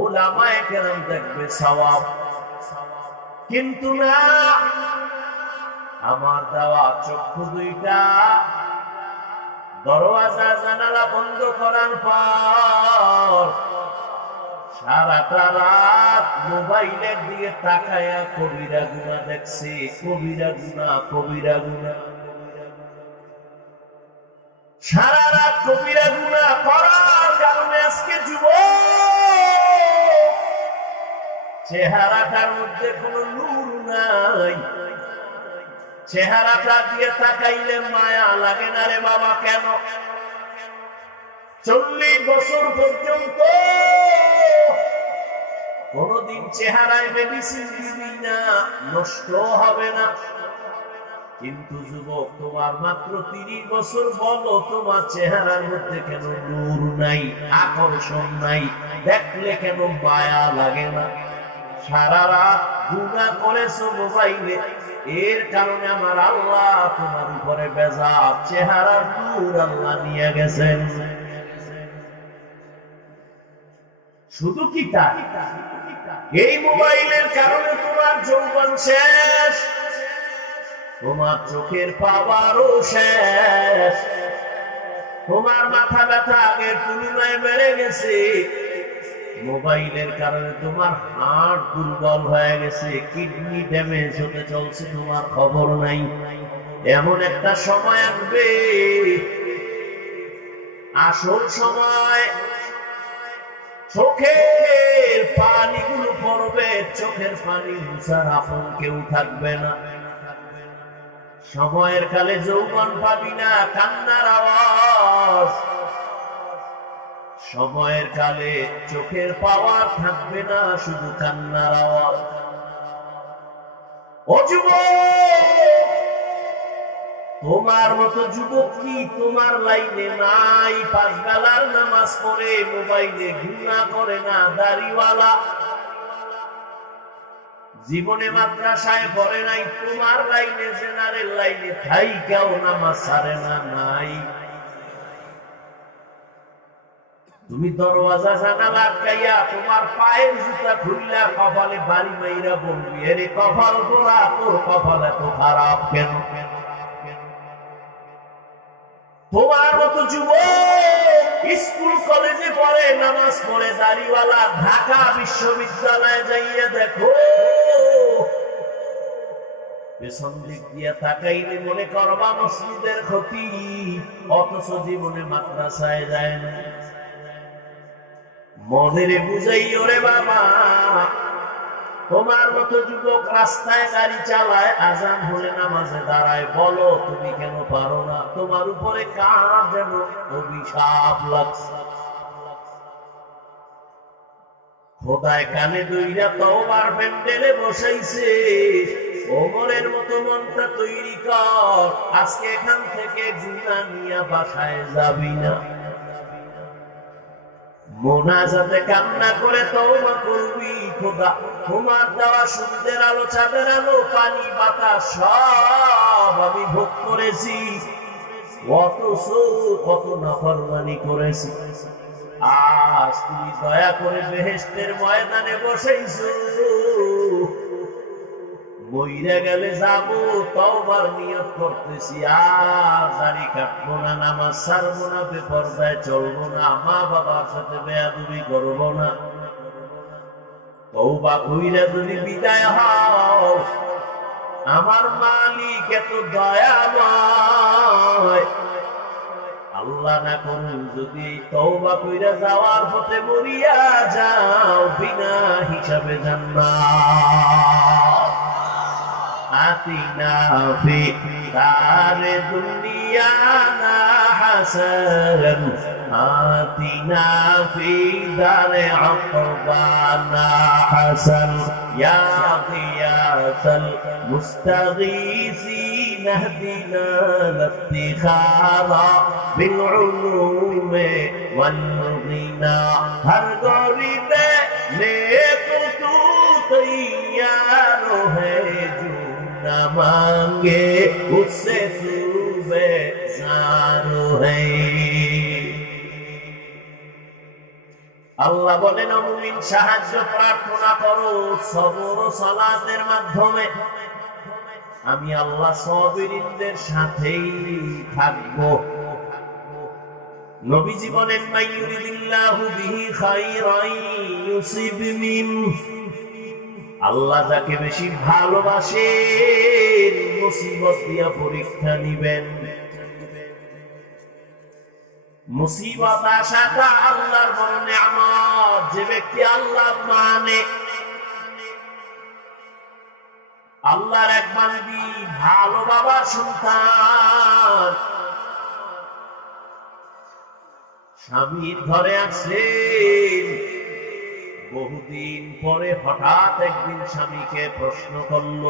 উলামায়ে কেরাম দেখবে সওয়াব। কিন্তু না, আমার দেওয়া চক্ষু দুইটা দরওয়াজা জানালা বন্ধ করার পর সারাটা রাত মোবাইলের দিকে তাকায়া কবিরা গুনাহ দেখছে, কবিরা গুনাহ, কবিরা গুনাহ। সারা রাত কবিরা গুনাহ করার কারণে আজকে যুবক চেহারাটার মধ্যে কোনো নূর নাই। চেহারাটা দিয়ে তাকাইলে মায়া লাগে না রে বাবা। কেন? 40 বছর পর্যন্ত কোনদিন চেহারায় মেডিসিন দিবি না, নষ্ট হবে না। কিন্তু যুবক, তোমার মাত্র 30 বছর, বলো তোমার চেহারার মধ্যে কেন নূর নাই, আকর্ষণ নাই, দেখলে কেন মায়া লাগে না? সারা রাত গুনাহ করেছো মোবাইলে, এর কারণে আমার আল্লাহ তোমার উপরে বেজার, চেহারার নূর আল্লাহ নিয়ে গেছেন। শুধু কি তাই? এই মোবাইলের কারণে তোমার যৌবন শেষ, তোমার চোখের পাওয়ারও শেষ, তোমার মাথা ব্যথা আগের তুলনায় বেড়ে গেছে। মোবাইলের কারণে তোমার হার্ট দুর্বল হয়ে গেছে, কিডনি ড্যামেজ হতে চলছে, তোমার খবর নাই। এমন একটা সময় আসবে, আসল সময়, চোখের পানিগুলো পড়বে, চোখের পানি মুছার আপন কেউ থাকবে না। সময়ের কালে যৌবন পাবি না, কান্নার আওয়াজ। সময়ের কালে চোখের পাওয়ার থাকবে না, শুধু কান্নার আওয়াজ। ও যুবক, তোমার মতো যুবক কি তোমার লাইনে নাই? 5 বেলার নামাজ পড়ে মোবাইলে গুনাহ করে না, দাড়িওয়ালা, জীবনে মাদ্রাসায় পড়ে নাই, তোমার লাইনে, জেনারেল লাইনে থাইকাও নামাজ ছাড়ে না, নাই। তুমি দরওয়াজা জানালা আটকাইয়া তোমার পায়ের জুতা খুললা কপালে বাড়ি মাইরা বলবি, আরে কপাল গোরা, তোর কপাল এত খারাপ কেন? তোমার মতো যুবক স্কুল কলেজে পড়ে, নামাজ পড়ে, দাড়িওয়ালা, ঢাকা বিশ্ববিদ্যালয়ে যাইয়া দেখো, পেছন দিক দিয়া তাকাইলে মনে করবা মসজিদের ক্ষতি, অথচ জীবনে মাদ্রাসায় যায় না। মনের বুঝাই ওরে বাবা, তোমার মতো যুবক রাস্তায় গাড়ি চালায়, আজান হলে নামাজে দাঁড়ায়, বলো তুমি কেন পারো না? তোমার উপরে কার যেন অভিশাপ লাগছে। খোদায় কানে দইরা তওবার প্যান্ডেলে বসাইছে, ওমরের মতো মনটা তৈরি কর, আজকে এখান থেকে গুনাহ নিয়ে বাসায় যাবি না। মোনাজাতে কান্না করে তওবা করবি, খোদা তোমার দেওয়া সূর্যের আলো, চাঁদের আলো, পানি বাতাস সব আমি ভোগ করেছি, অথচ কত নাফরমানি করেছি। আজ তুমি দয়া করে বেহেশতের ময়দানে বসাইছো, মইরা গেলে যাবো, তওবার নিয়ত করতেছি, আর দাড়ি কাটবো না, নামাজ ছাড়বো না, বেপরদায় চলবো না, মা বাবার সাথে বেয়াদবি করবো না। তওবা কইরা যদি বিদায় হও, আমার মালিক এত দয়াময়, আল্লাহ না করুন যদি তওবা কইরা যাওয়ার পথে মরিয়া যাও, বিনা হিসাবে জান্নাত। আতিনা ফি দারে দুনিয়ানা হাসান, আতিনা ফি দারে আকবানা হাসান, ইয়া গিয়াসাল মুস্তাগীসিন ইহদিনা লিফতিখারা বিল উলুমে ওয়াল গিনা। হর গরিবে নেক তু তৈয়ার है जो न मांगे उससे बेजार है। আল্লাহ বলেন, মুমিন সাহায্য প্রার্থনা করো সবর ও সালাতের মাধ্যমে, আমি আল্লাহ সাবিরিনদের সাথেই থাকবো। নবীজি বলেন, মাইয়ুরিদিল্লাহু বিহি খায়রান ইউসিব মিনহু, আল্লাহ যাকে বেশি ভালোবাসেন মুসিবত দিয়া পরীক্ষা নিবেন। মুসিবত আসাটা আল্লাহর বড় নিয়ামত। যে ব্যক্তি আল্লাহ মানে, আল্লাহর এক বান্দি, ভালো বাবার সন্তান, স্বামীর ঘরে আছেন, বহুদিন পরে হঠাৎ একদিন স্বামীকে প্রশ্ন করল,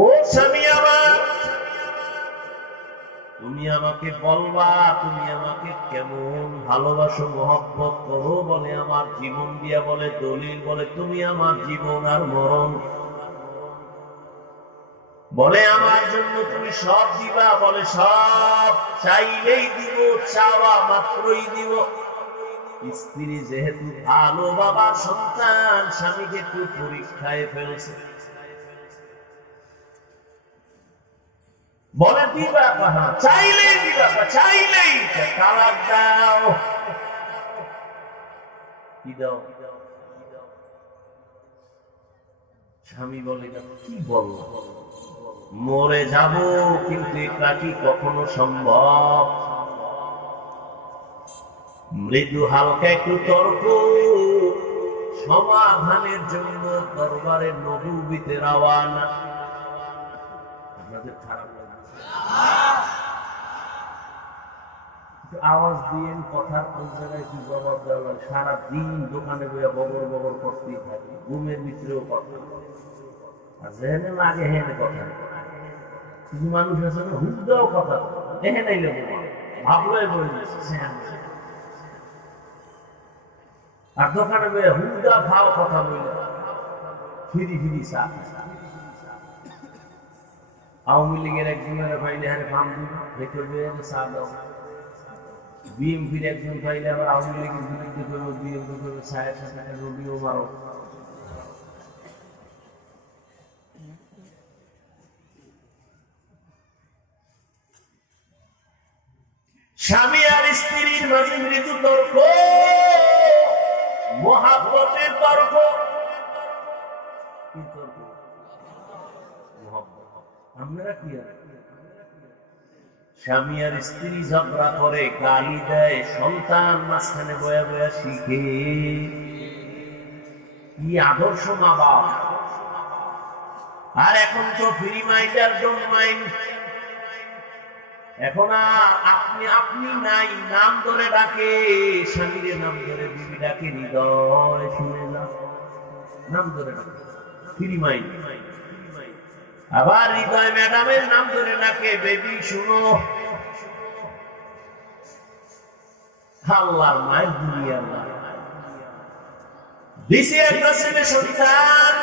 ও স্বামী আমার, তুমি আমাকে বলবা তুমি আমাকে কেমন ভালোবাসো, মহব্বত করো? বলে আমার জীবন দিয়া, বলে দলিল, বলে তুমি আমার জীবন আর মরণ, বলে আমার জন্য তুমি সব দিবা, বলে সব, চাইলেই দিব, চাওয়া মাত্রই দিব। স্ত্রী যেহেতু ভালো বাবার সন্তান, স্বামীকে একটু পরীক্ষায় ফেলছে, বলে দিবা কাহা, চাইলেই দিবা, চাইলেই তালাক দাও। কি দাও? স্বামী বলে, কি বলবো, মরে যাব, কিন্তু এটা কি কখনো সম্ভব? মৃদু হালকা একটু তর্ক সমাধানের জন্য দরবারে নবুয়িতে রওনা। আপনাদের খারাপ লাগবে? আওয়াজ দিয়েন, কথার কোন জায়গায় কি জবাব দেওয়া, সারা দিন দোকানে বইয়া বগর বগর করতেই থাকে, ঘুমের ভিতরেও কথা, আর যেহেনে লাগে হেনে কথা। কিছু মানুষ আছে না, হুদাও কথা, এহেনে ভাবলাই বই দিচ্ছে, আর দোকানে বইয়া হুদা ভাও কথা বইলে ফিরি ফিরি চা। আওয়ামী লীগের একজনের পাইলে হারে ফার্ম দিব, ভেতর বইয়া চা দাও। বিএনপির একজন পাইলে আবার আওয়ামী লীগের বিরুদ্ধে করবো, বিএনপি করবো, ছায়ের সাথে রবিও মারো। স্বামী আর স্ত্রীর মাঝে মৃত্যু তর্ক, মহাব্বতের তর্ক। কি তর্ক? আপনারা কি, স্বামী আর স্ত্রী ঝগড়া করে, গালি দেয়, সন্তান মাঝখানে বয়া বয়া শিখে। কি আদর্শ মা বাপ! আর এখন তো ফ্রি মাইন্ড আর ডোন্ট মাইন্ড। এখন আপনি আপনি নাই, নাম ধরে ডাকে, স্বামীর নাম ধরে বিবি ডাকে, হৃদয় শুনে যা, নাম ধরে ডাকে, ফ্রি মাইন্ড। আবার হৃদয় ম্যাডামের নাম ধরে ডাকে, বেবি শুনো। আল্লাহর মায়ের দুনিয়ার মা দিছে একটা ছেলে সন্তান।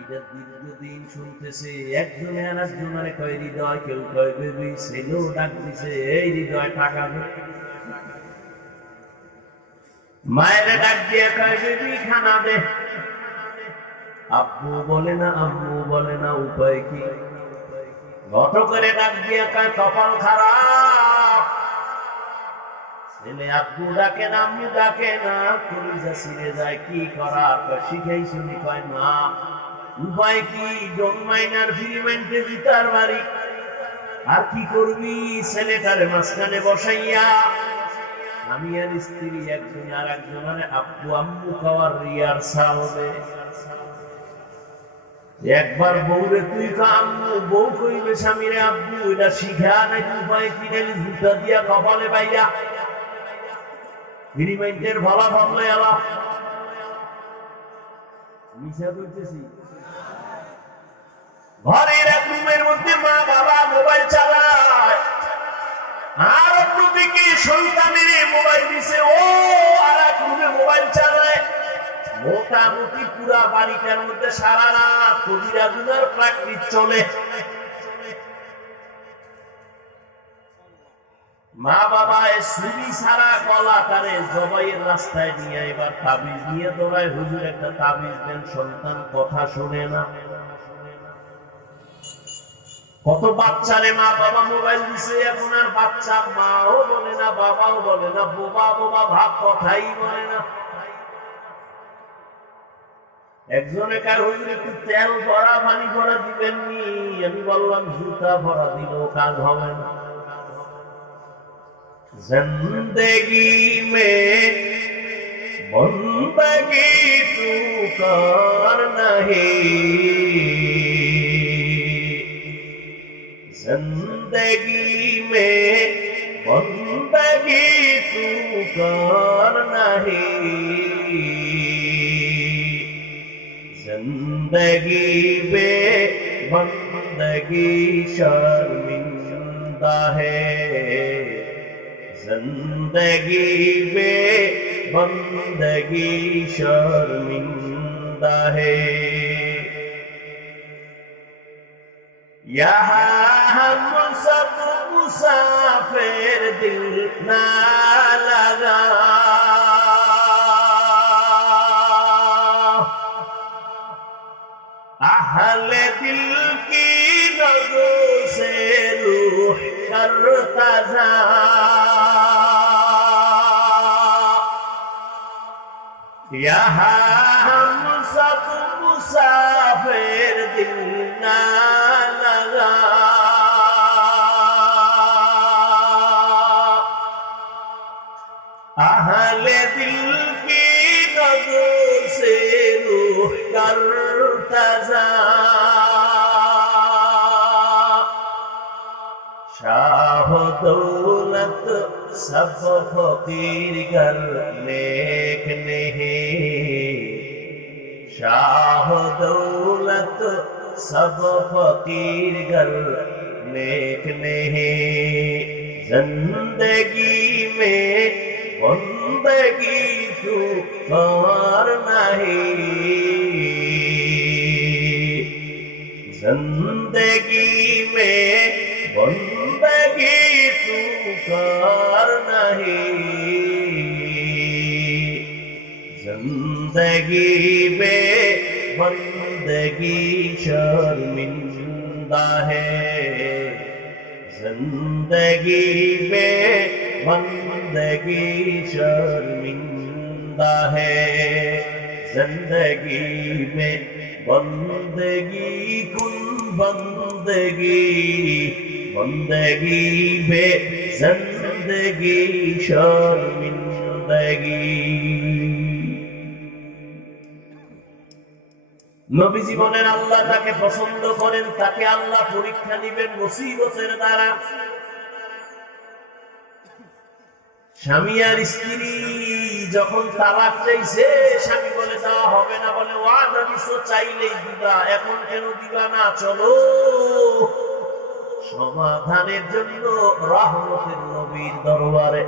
এটা দীর্ঘদিন শুনতেছে, একজনে আর একজনের কয় হৃদয়, কেউ কয় বেবি, ছেলেও ডাক দিছে এই হৃদয় টাকা দে। মায়ের ডাক দিয়ে কয় বেবি খানা দে। আব্বু বলে না, আম্মু বলে না, উপায় কি? ঘটকের ডাক দিয়ে কয় কপাল খারাপ, ছেলে আব্বু ডাকে না, আম্মু ডাকে না, কলিজা ছিঁড়ে যায়, কি করার? শিখাই শুনি, কয় না, উপায় কি? জন্মাইনার ফিলিমেন্টে জিতার বাড়ি, আর কি করবি? ছেলেটারে মাঝখানে বসাইয়া আমি আর স্ত্রী একজন আর একজনের আব্বু আম্মু খাওয়ার রিহার্সাল হবে। একবার বউরে তুই আম্মু, বউ কইবে স্বামীরে আব্বু, এটা শিখা নাই। উপায় কি? জুতা দিয়া কপালে পাইয়া ফিলিমেন্টের ফলাফল লয়ে আলা। মিছা কইতেছি? ঘরের এক রুমের মধ্যে মা বাবা মোবাইল চালায়, আর অন্যদিকে সন্তানের মোবাইল দিছে, ও আর এক রুমে মোবাইল চালায়। মোটামুটি পুরা বাড়িটার মধ্যে সারা রাত কবিরা গুনার প্র্যাকটিস চলে। মা বাবা ছুরি ছাড়া গলা তারে জবাইয়ের রাস্তায় নিয়ে এবার তাবিজ নিয়ে দৌড়ায়, হুজুর একটা তাবিজ দেন। সন্তান কথা শুনে না। কত বাচ্চারে মা বাবা মোবাইল দিছে, এখন আর বাচ্চা মাও বলে না, বাবাও বলে না, বোবা বোবা ভাব, কথাই বলে না। একজনে কার হুজুর একটু তেল ভরা পানি ভরা দিবেননি? আমি বললাম জুতা ভরা দিলেও কাজ হবে না। जिंदगी में बंदगी तू कर नहीं, जिंदगी में बंदगी तू कर नहीं, जिंदगी में बंदगी शर्मिंदा है, जिंदगी में बंदगी शर्मिंदा है। यहाँ हम सब मुसाफिर, दिल ना लगा, अहले दिल की नज़रों से रूह करता जा, यहाँ हम सब मुसाफिर, दिल ना लगा, अहले दिल की नज़रों से रूह करता जा, शाह दौलत सब फकीर घर नेक नहीं, शाह दौलत सब फकीर घर नेक नहीं, जिंदगी में बंदगी तू कर नहीं, जिंदगी में बंदगी तू कर नहीं, जिंदगी में बंदगी शर्मिंदा है, जिंदगी में बंदगी शर्मिंदा है, जिंदगी में बंदगी कुल बंदगी, बंदगी में जिंदगी शर्मिंदगी। নবীজি বলেন আল্লাহ তাকে পছন্দ করেন, তাকে আল্লাহ পরীক্ষা দিবেন মুসিবতের দ্বারা। স্বামী আর স্ত্রী যখন তালাক চাইছে, স্বামী বলে দেওয়া হবে না, বলে ওয়াদা দিছো চাইলেই দিবা, এখন কেন দিবা না? চলো সমাধানের জন্য রহমতের নবীর দরবারে।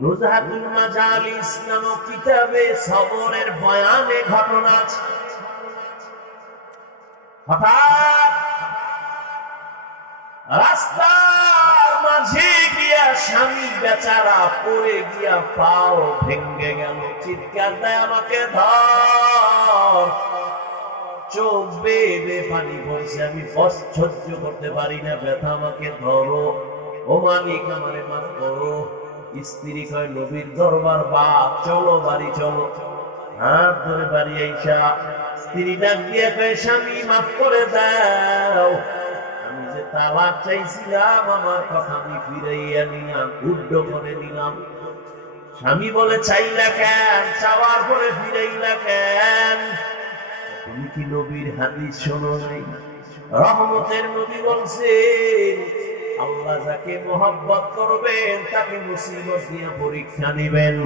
নুজহাতুল মাজালিস নামক কিতাবে সবরের বয়ানে ঘটনা আছে। হঠাৎ রাস্তার মাঝে গিয়া স্বামী বেচারা পড়ে গিয়া পাও ভেঙে গেল। চিৎকার দেয়, আমাকে ধর। চোখ বেয়ে পানি পড়ছে, আমি সহ্য করতে পারি না, ব্যথা, আমাকে ধরো। ও মালিক, আমারে মাফ করো। স্ত্রী কয়, নবীর দরবার বাপ, চলো বাড়ি চলো। হাত ধরে বাড়ি আইসা স্ত্রী ডাক দিয়ে কয়, স্বামী মাফ করে দাও, আমি যে তালাক চাইছিলাম আমার কথা আমি ফিরাইয়া নিলাম, উদ্ধ করে নিলাম। স্বামী বলে, চাইলা কেন? চাওয়ার পরে ফিরাইলা কেন? তুমি কি নবীর হাদিস শোনো নাই? রহমতের নবী বলছেন, আল্লাহ যাকে মোহাব্বত করবেন তাকে মুসিবত দিয়ে পরীক্ষা নিবেন।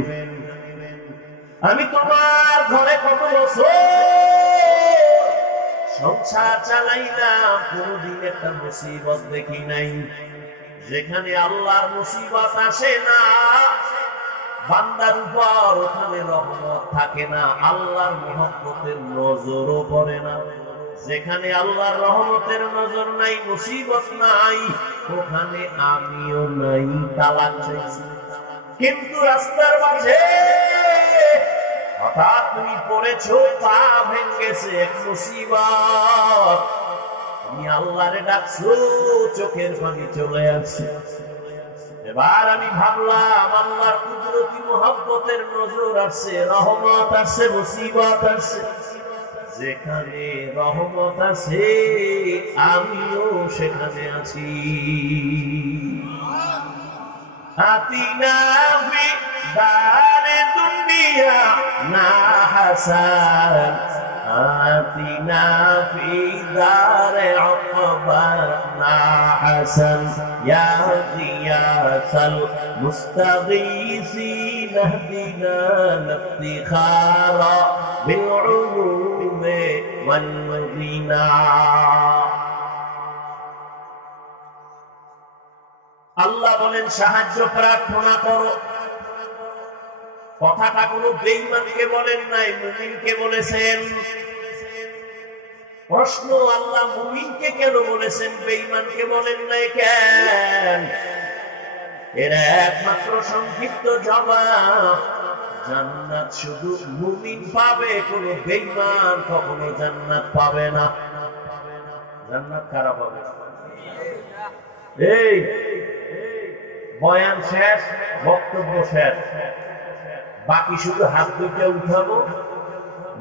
আমি তোমার ঘরে কত বছর সংসার চালাইলাম, কোনদিন একটা মুসিবত দেখি নাই। যেখানে আল্লাহর মুসিবত আসে না বান্দার উপর, ওখানে রহমত থাকে না, আল্লাহর মহব্বতের নজরও পড়ে না। যেখানে আল্লাহর রহমতের নজর নাই, মুসিবত নাই, ওখানে আমিও নাই। তালাক চাইছি, কিন্তু রাস্তার মাঝে হঠাৎ তুমি পড়েছো, পা ভেঙেছে, এক মুসিবত। তুমি আল্লাহরে ডাকছো, চোখের পানি চলে আসছে। এবার আমি ভাবলাম, আল্লাহর কুদরতি মুহাব্বতের নজর আসছে, রহমত আসছে, মুসিবত আসছে। যেখানে রহমত আছে আমিও সেখানে আছি। আতিনা ফি দারে দুনিয়া না হাসান, আতিনা ফি দারে উকবা না হাসান, ইয়া গিয়াসাল মুস্তাগীসিন ইহদিনা ইফতিখারা বিল উলুমি ওয়াল গিনা। আল্লাহ বলেন, সাহায্য প্রার্থনা করো। কথাটা কোনো বেঈমানকে বলেন নাই, মুমিনকে বলেছেন। প্রশ্ন, আল্লাহ মুমিনকে কেন বলেছেন, বেঈমানকে বলেন নাই কেন? এর একমাত্র সংক্ষিপ্ত জবাব, জান্নাত শুধু মুমিন পাবে, কোন বেঈমান কখনো জান্নাত পাবে না। জান্নাত কারা পাবে? এই বয়ান শেষ, বক্তব্য শেষ, বাকি শুধু হাত দুইটা উঠাবো,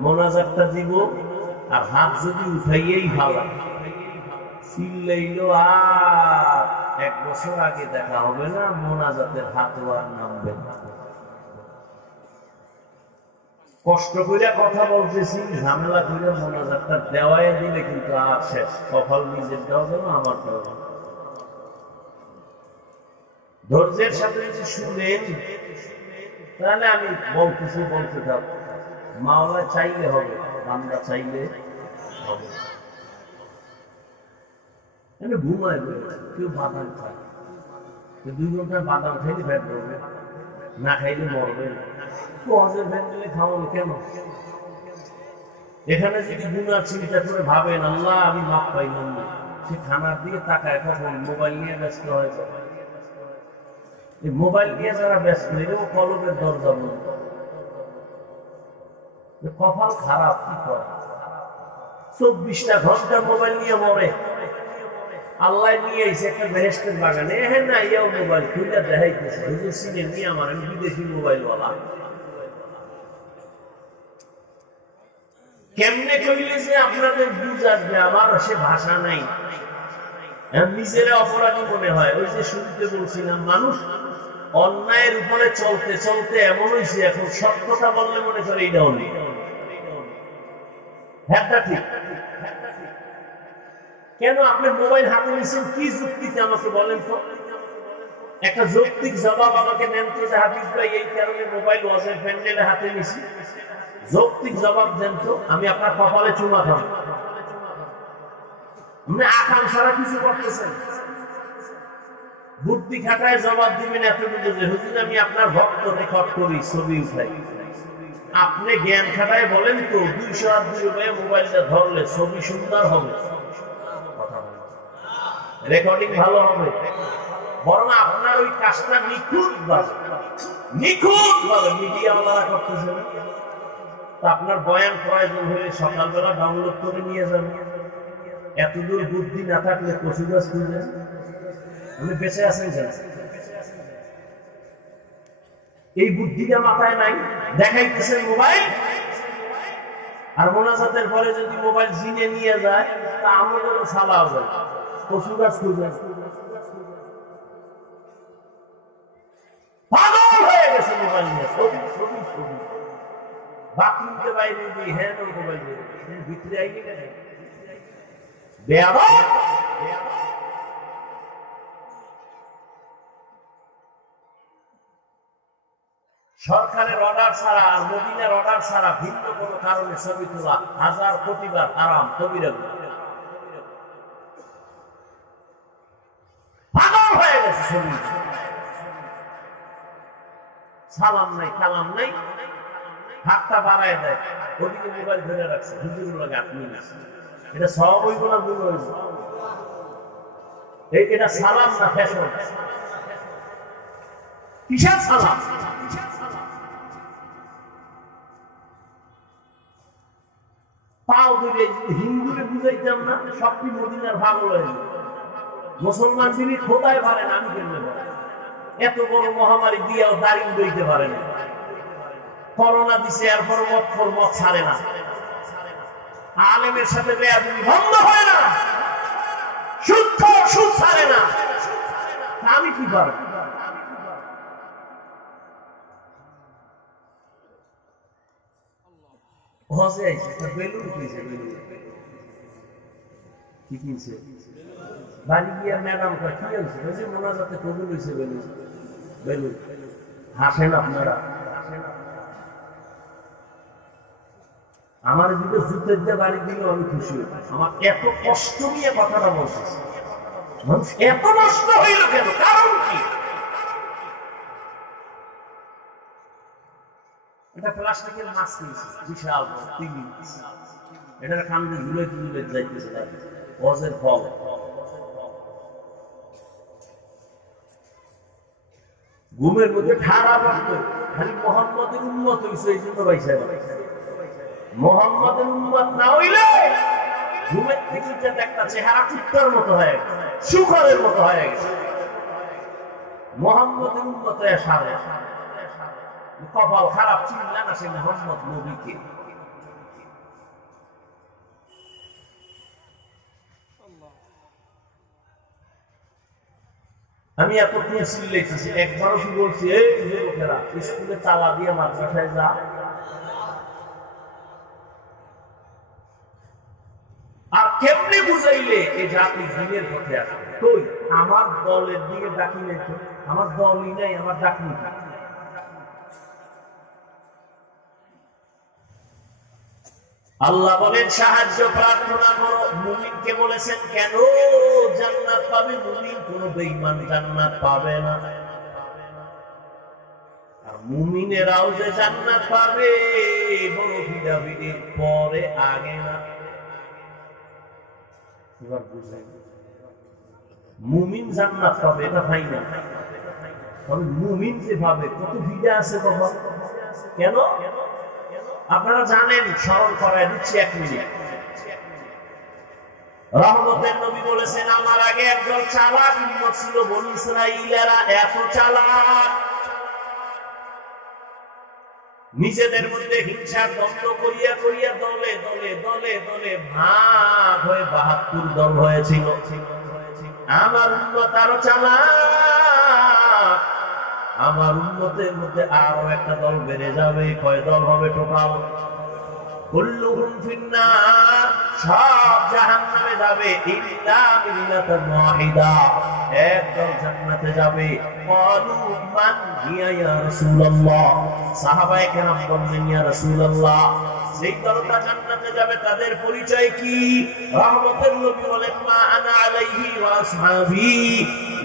মোনাজাতটা দিব, আর হাত যদি উঠাইয়েই ভালো চিল্লাইলো, আর 1 বছর আগে দেখা হবে না, মোনাজাতের হাতও আর নামবে না। কষ্ট করে কথা বলতেছি, ঝামেলা করে মোনাজাতটা দেওয়াই দিলে কিন্তু আর শেষ। কপাল নিজের দেওয়া যাবে, আমার দেওয়া যাবে। ধৈর্যের সাথে যদি শুনেন, তাহলে আমি বলতেছি, বলতে থাকবো। মাওলা চাইলে হবে, বান্দা চাইলে হবে। ঘুমায় কেউ বাদাম খায়, 2 ঘন্টা বাদাম খাইলে ফ্যাট ধরবে, না খাইলে মরবে। তো হজের ফ্যাট দিলে খাওয়ানো কেন? এখানে যদি গুনার চিন্তা করে ভাবেন, আল্লাহ আমি মাপ পাইলাম না, সে খানার দিকে তাকায়, কখন মোবাইল নিয়ে ব্যস্ত হয়ে যায়। মোবাইল দিয়ে যারা ব্যস্ত, এটাও কলবের দরজা বন্ধ। কপাল খারাপ, কি করে? 24টা ঘন্টা মোবাইল নিয়ে মরে। আল্লাহ নিয়ে এসে একটা বেহেশতের বাগানে, হ্যাঁ না, ইয়াও মোবাইল খুঁজে দেখাইতেছে, হুজুর সিনে নিয়ে আমার, আমি বিদেশি মোবাইলওয়ালা। কেমনে কইলে যে আপনাদের বুঝ আসবে, আমার সে ভাষা নাই। নিজেরা অপরাধী মনে হয়। ওই যে শুনতে বলছিলাম, মানুষ অন্যায়ের উপরে চলতে চলতে এমন হয়েছে, এখন সৎ কথা বললে মনে করে এইটা অনেক। হ্যাঁ ঠিক। কেন আপনি মোবাইল হাতে নিয়েছেন, কি যুক্তিতে আমাকে বলেন তো? একটা যৌক্তিক জবাব আমাকে দেন তো, যে হাফিজ ভাই এই কারণে মোবাইল ওয়াজের প্যান্ডেলে হাতে নিয়েছি। যৌক্তিক জবাব দেন তো, আমি আপনার কপালে চুমা খাবো। আপনি আকাম ছাড়া কিছু করতেছেন, বুদ্ধি খাটায় জবাব দিবেন এতটুকু যে হুজুর আমি আপনার ভক্ত, রেকর্ড করি, ছবি উঠাই। আপনি জ্ঞান খাটায় বলেন তো 200 আর 200 মোবাইলটা ধরলে ছবি সুন্দর হবে, কথা বলেন, রেকর্ডিং ভালো হবে, বরং আপনার ওই কাজটা নিখুঁত ভাবে মিডিয়াওয়ালারা করতেছে না। আপনার বয়ান প্রয়োজন হলে সকালবেলা ডাউনলোড করে নিয়ে যাবেন। এতদূর বুদ্ধি না থাকলে কচু গাছ খুঁজলেন, আপনি বেঁচে আছেন কেন? এই বুদ্ধিটা মাথায় নাই, দেখাইতেছেন মোবাইল। আর মোনাজাতের পরে যদি মোবাইল জিনে নিয়ে যায় তা আমলও ছাড়া হবে, কচু গাছ খুঁজলেন। পাগল হয়ে গেছে মোবাইল নিয়ে, ছবি ছবি ছবি। বাথরুমকে বাইরে দিয়ে হ্যাঁ মোবাইল ভিতরে আইনি কেন? সরকারের অর্ডার ছাড়া আর মদিনার অর্ডার ছাড়া ভিন্ন কোন কারণে ছবি তোলা 1000 কোটিবার হারাম, কবিরা গুনাহ। পাগল হয়ে গেছে ছবি। সালাম নাই, কালাম নাই, হাতটা বাড়ায় দেয়, ওদিকে মোবাইল ধরে রাখছে, হুজুর লাগে আপনি এটা সব হইব না, ভুল হইব? এটা সালাম না ফ্যাশন? কিসের সালাম? পাও ধরে হিন্দুরে বুঝাইতাম না সবটি মদিনার ভালো লাগে। মুসলমান যিনি খোদায় পারেন, আমি কেমনে পারেন? এত বড় মহামারী দিয়েও দাঁড়িয়ে দইতে পারে না। করোনা দিছে, এরপর মত ছাড়ে না। আলেমের সাথে বেয়াদবি বন্ধ হয় না, শুদ্ধ সুদ ছাড়ে না। আমি কি পারব? হজে আইছে, বেলুন কিনছে, কি কিনছে? বাড়ি গিয়া ম্যাডাম কি হয়েছে? ওই যে মোনাজাতে কবুল হয়েছে বেলুন। বেলুন হাসেন আপনারা? আমার দিকে জুতের দিয়ে বাড়ি দিলে আমি খুশি হই। আমার এত কষ্ট নিয়ে কথাটা বলছে, মানুষ এত নষ্ট হইল কেন? কারণ কি? এটা প্লাস্টিকের মাছ কিনছে, বিশাল তিমি, এটার কান্দে ঝুলে ঝুলে যাইতেছে হজের ফল। ঘুমের মধ্যে ঠাড়া পড়তো, খালি মোহাম্মদের উম্মত হইছে, এই জন্য বাইসা। মোহাম্মদের উম্মত না হইলে ঘুমের থেকে একটা চেহারা কুত্তার মতো হয়ে গেছে, শুকরের মতো হয়ে গেছে। মোহাম্মদের উম্মত সারে কপাল খারাপ, চিনলা না সে মোহাম্মদ নবীকে। আমি এত চিল্লাইতেছি, একবারও কি বলছি এই লোকেরা স্কুলে তালা দিয়ে মাদ্রাসায় যা? আর কেমনে বুঝাইলে এই জাতি দিনের পথে আসে? তুই আমার দলের দিকে ডাকি নাই তো, আমার দলই নাই, আমার ডাকি। আল্লাহ বলেন সাহায্য প্রার্থনা করো। মুমিনকে বলেছেন কেন জান্নাত পাবে? মুমিন কোন বেঈমান জান্নাত পাবে না। আর মুমিনেরাও যে জান্নাত পাবে বড় ভিড়াভিড়ির পরে, আগে না। এবার বুঝলেন, মুমিন জান্নাত পাবে এটা ভাই না, তবে মুমিন যে পাবে কত ভিড়ে আছে বাবা। কেন আপনারা জানেন? স্মরণ করায় দিচ্ছি 1 মিনিট। রহমতের নবী বলেছেন আমার আগে একজন চালাক উম্মত ছিল, বনী ইসরাঈলেরা এত চালাক, নিজেদের মধ্যে হিংসার দ্বন্দ্ব করিয়া করিয়া দলে দলে দলে দলে ভাগ হয়ে 72 দল হয়েছিল। আমার উম্মত আরো চালাক, আমার উম্মতের মধ্যে আরো একটা দল বেড়ে যাবে। কয় দল হবে টোটাল? কুল্লুহুম ফিন্নার, সব জাহান্নামে যাবে, ইল্লা মিল্লাতান ওয়াহিদা, এক দল জান্নাতে যাবে। ক্বালু মান হিয়া ইয়া রাসূলুল্লাহ, সাহাবায়ে কেরাম বললেন ইয়া রাসূলুল্লাহ সেই দলটা জান্নাতে যাবে তাদের পরিচয় কি? রহমতের নবী বলেন মা আনা আলাইহি ওয়া আসহাবি।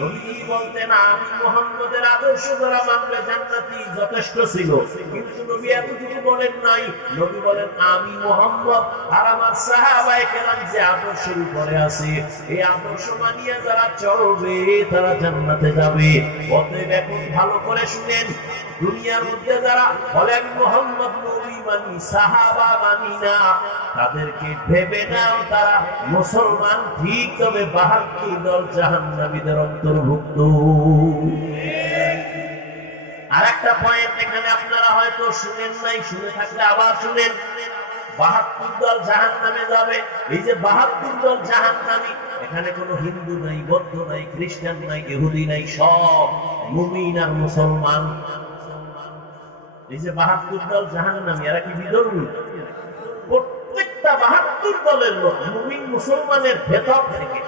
নবী বলতেন আমি মুহাম্মদের আদর্শ যারা মানবে জান্নাতি যথেষ্ট ছিল, কিন্তু নবী এতটুকু বলেন নাই। নবী বলেন আমি মুহাম্মদ আর আমার সাহাবায়ে কেরাম যে আদর্শের উপরে আছে এই আদর্শ মানিয়ে যারা চলবে তারা জান্নাতে যাবে। অতএব এখন ভালো করে শুনেন, দুনিয়ার মধ্যে যারা বলেন মুহাম্মদ নবী মানি সাহাবা মানি না, তাদেরকে ভেবে নাও তারা মুসলমান ঠিক, তবে ৭২ দল জাহান্নামীদের অন্তর্ভুক্ত। আর একটা পয়েন্ট এখানে আপনারা হয়তো শুনেন নাই, শুনে থাকলে আবার শুনেন। ৭২ দল জাহান্নামে যাবে। এই যে ৭২ দল জাহান্নামী, এখানে কোনো হিন্দু নাই, বৌদ্ধ নাই, খ্রিস্টান নাই, ইহুদি নাই, সব মুমিন আর মুসলমান। এই যে ৭২ দল জাহান্নামী, এরা কি বিধর্মী? প্রত্যেকটা ৭২ দলের লোক মুমিন মুসলমানের ভেতর থেকে।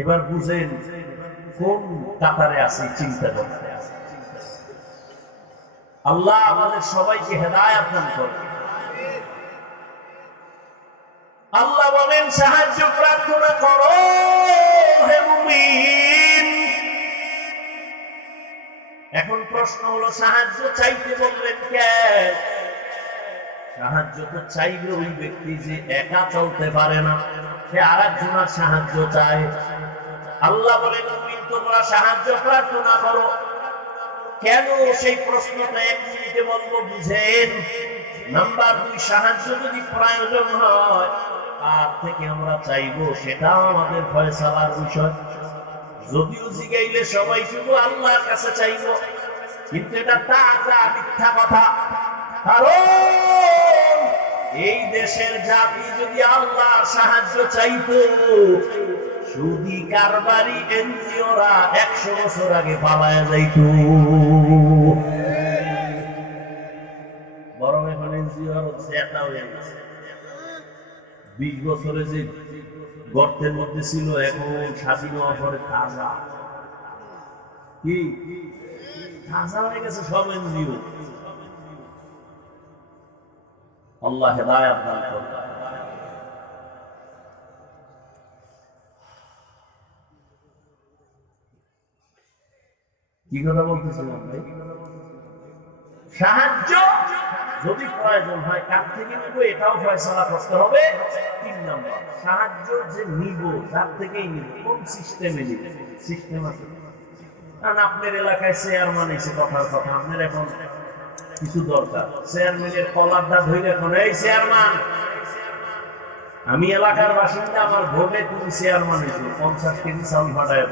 এবার বুঝেন কোন কাতারে আছে, চিন্তা করতে। আল্লাহ আমাদের সবাইকে হেদায়েত দান করুন। আল্লাহ বলেন সাহায্য প্রার্থনা করো হে মুমিন। এখন প্রশ্ন হলো সাহায্য চাইতে বললেন কেন? সাহায্য তো চাইবে ওই ব্যক্তি যে একা চলতে পারে না, সে আরেকজনের সাহায্য চায়। আল্লাহ বলেন মুমিন তোমরা সাহায্য প্রার্থনা করো। কেন সেই প্রশ্নটা ১ মিনিটে বলবো, বুঝেন। নাম্বার ২, সাহায্য যদি প্রয়োজন হয় তার থেকে আমরা চাইবো, সেটাও আমাদের ফয়সালার বিষয়। যদিও জিগাইলে সবাই শুধু আল্লাহর কাছে চাইবো, কিন্তু এটা তাজা মিথ্যা কথা। কারণ এই দেশের জাতি যদি আল্লাহর সাহায্য চাইতো, সুদি কারবারি এনজিওরা ১০০ বছর আগে পালায়া যাইত। বরং এখন এনজিওর জেতা হয়ে গেছে। ২০ বছরে যে গর্তের মধ্যে ছিল, এখন স্বাধীন হওয়ার পরে তাজা কি তাজা হয়ে গেছে সব এনজিও। আল্লাহ হেদায়েত দান করুন। কি কথা বলতেছিলাম ভাই? সাহায্য যদি প্রয়োজন হয় কার থেকে নিব, এটাও ফয়সালা করতে হবে। ৩ নম্বর, সাহায্য যে নিব যার থেকেই নিব, কোন সিস্টেমে নিব? সিস্টেম আছে। কারণ আপনার এলাকায় চেয়ারম্যান এসে কথার কথা, আপনার এখন কিছু দরকার। চেয়ারম্যানের কলারটা ধরে এখন, এই চেয়ারম্যান আমি এলাকার বাসিন্দা, আমার ভোটে তুমি চেয়ারম্যান এসো, ৫০ কেজি চাউল ফাটায়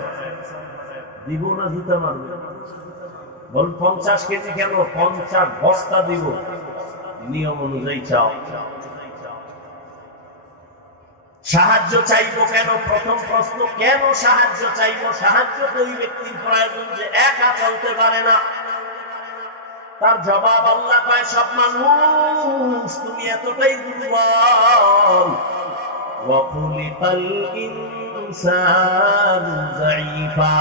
দিব না জুতা মারবে? বল ৫০ কেজি কেন? ৫০ বস্তা দিব, নিয়ম অনুযায়ী চাও। সাহায্য চাইবো কেন? প্রথম প্রশ্ন, কেন সাহায্য চাইবো? সাহায্য তো ওই ব্যক্তির প্রয়োজন যে একা চলতে পারে না। তার জবাব আল্লাহ কয় সব মানুষ তুমি এতটাই দুর্বল। ওয়াকুলিকাল ইনসানু যায়ীফা।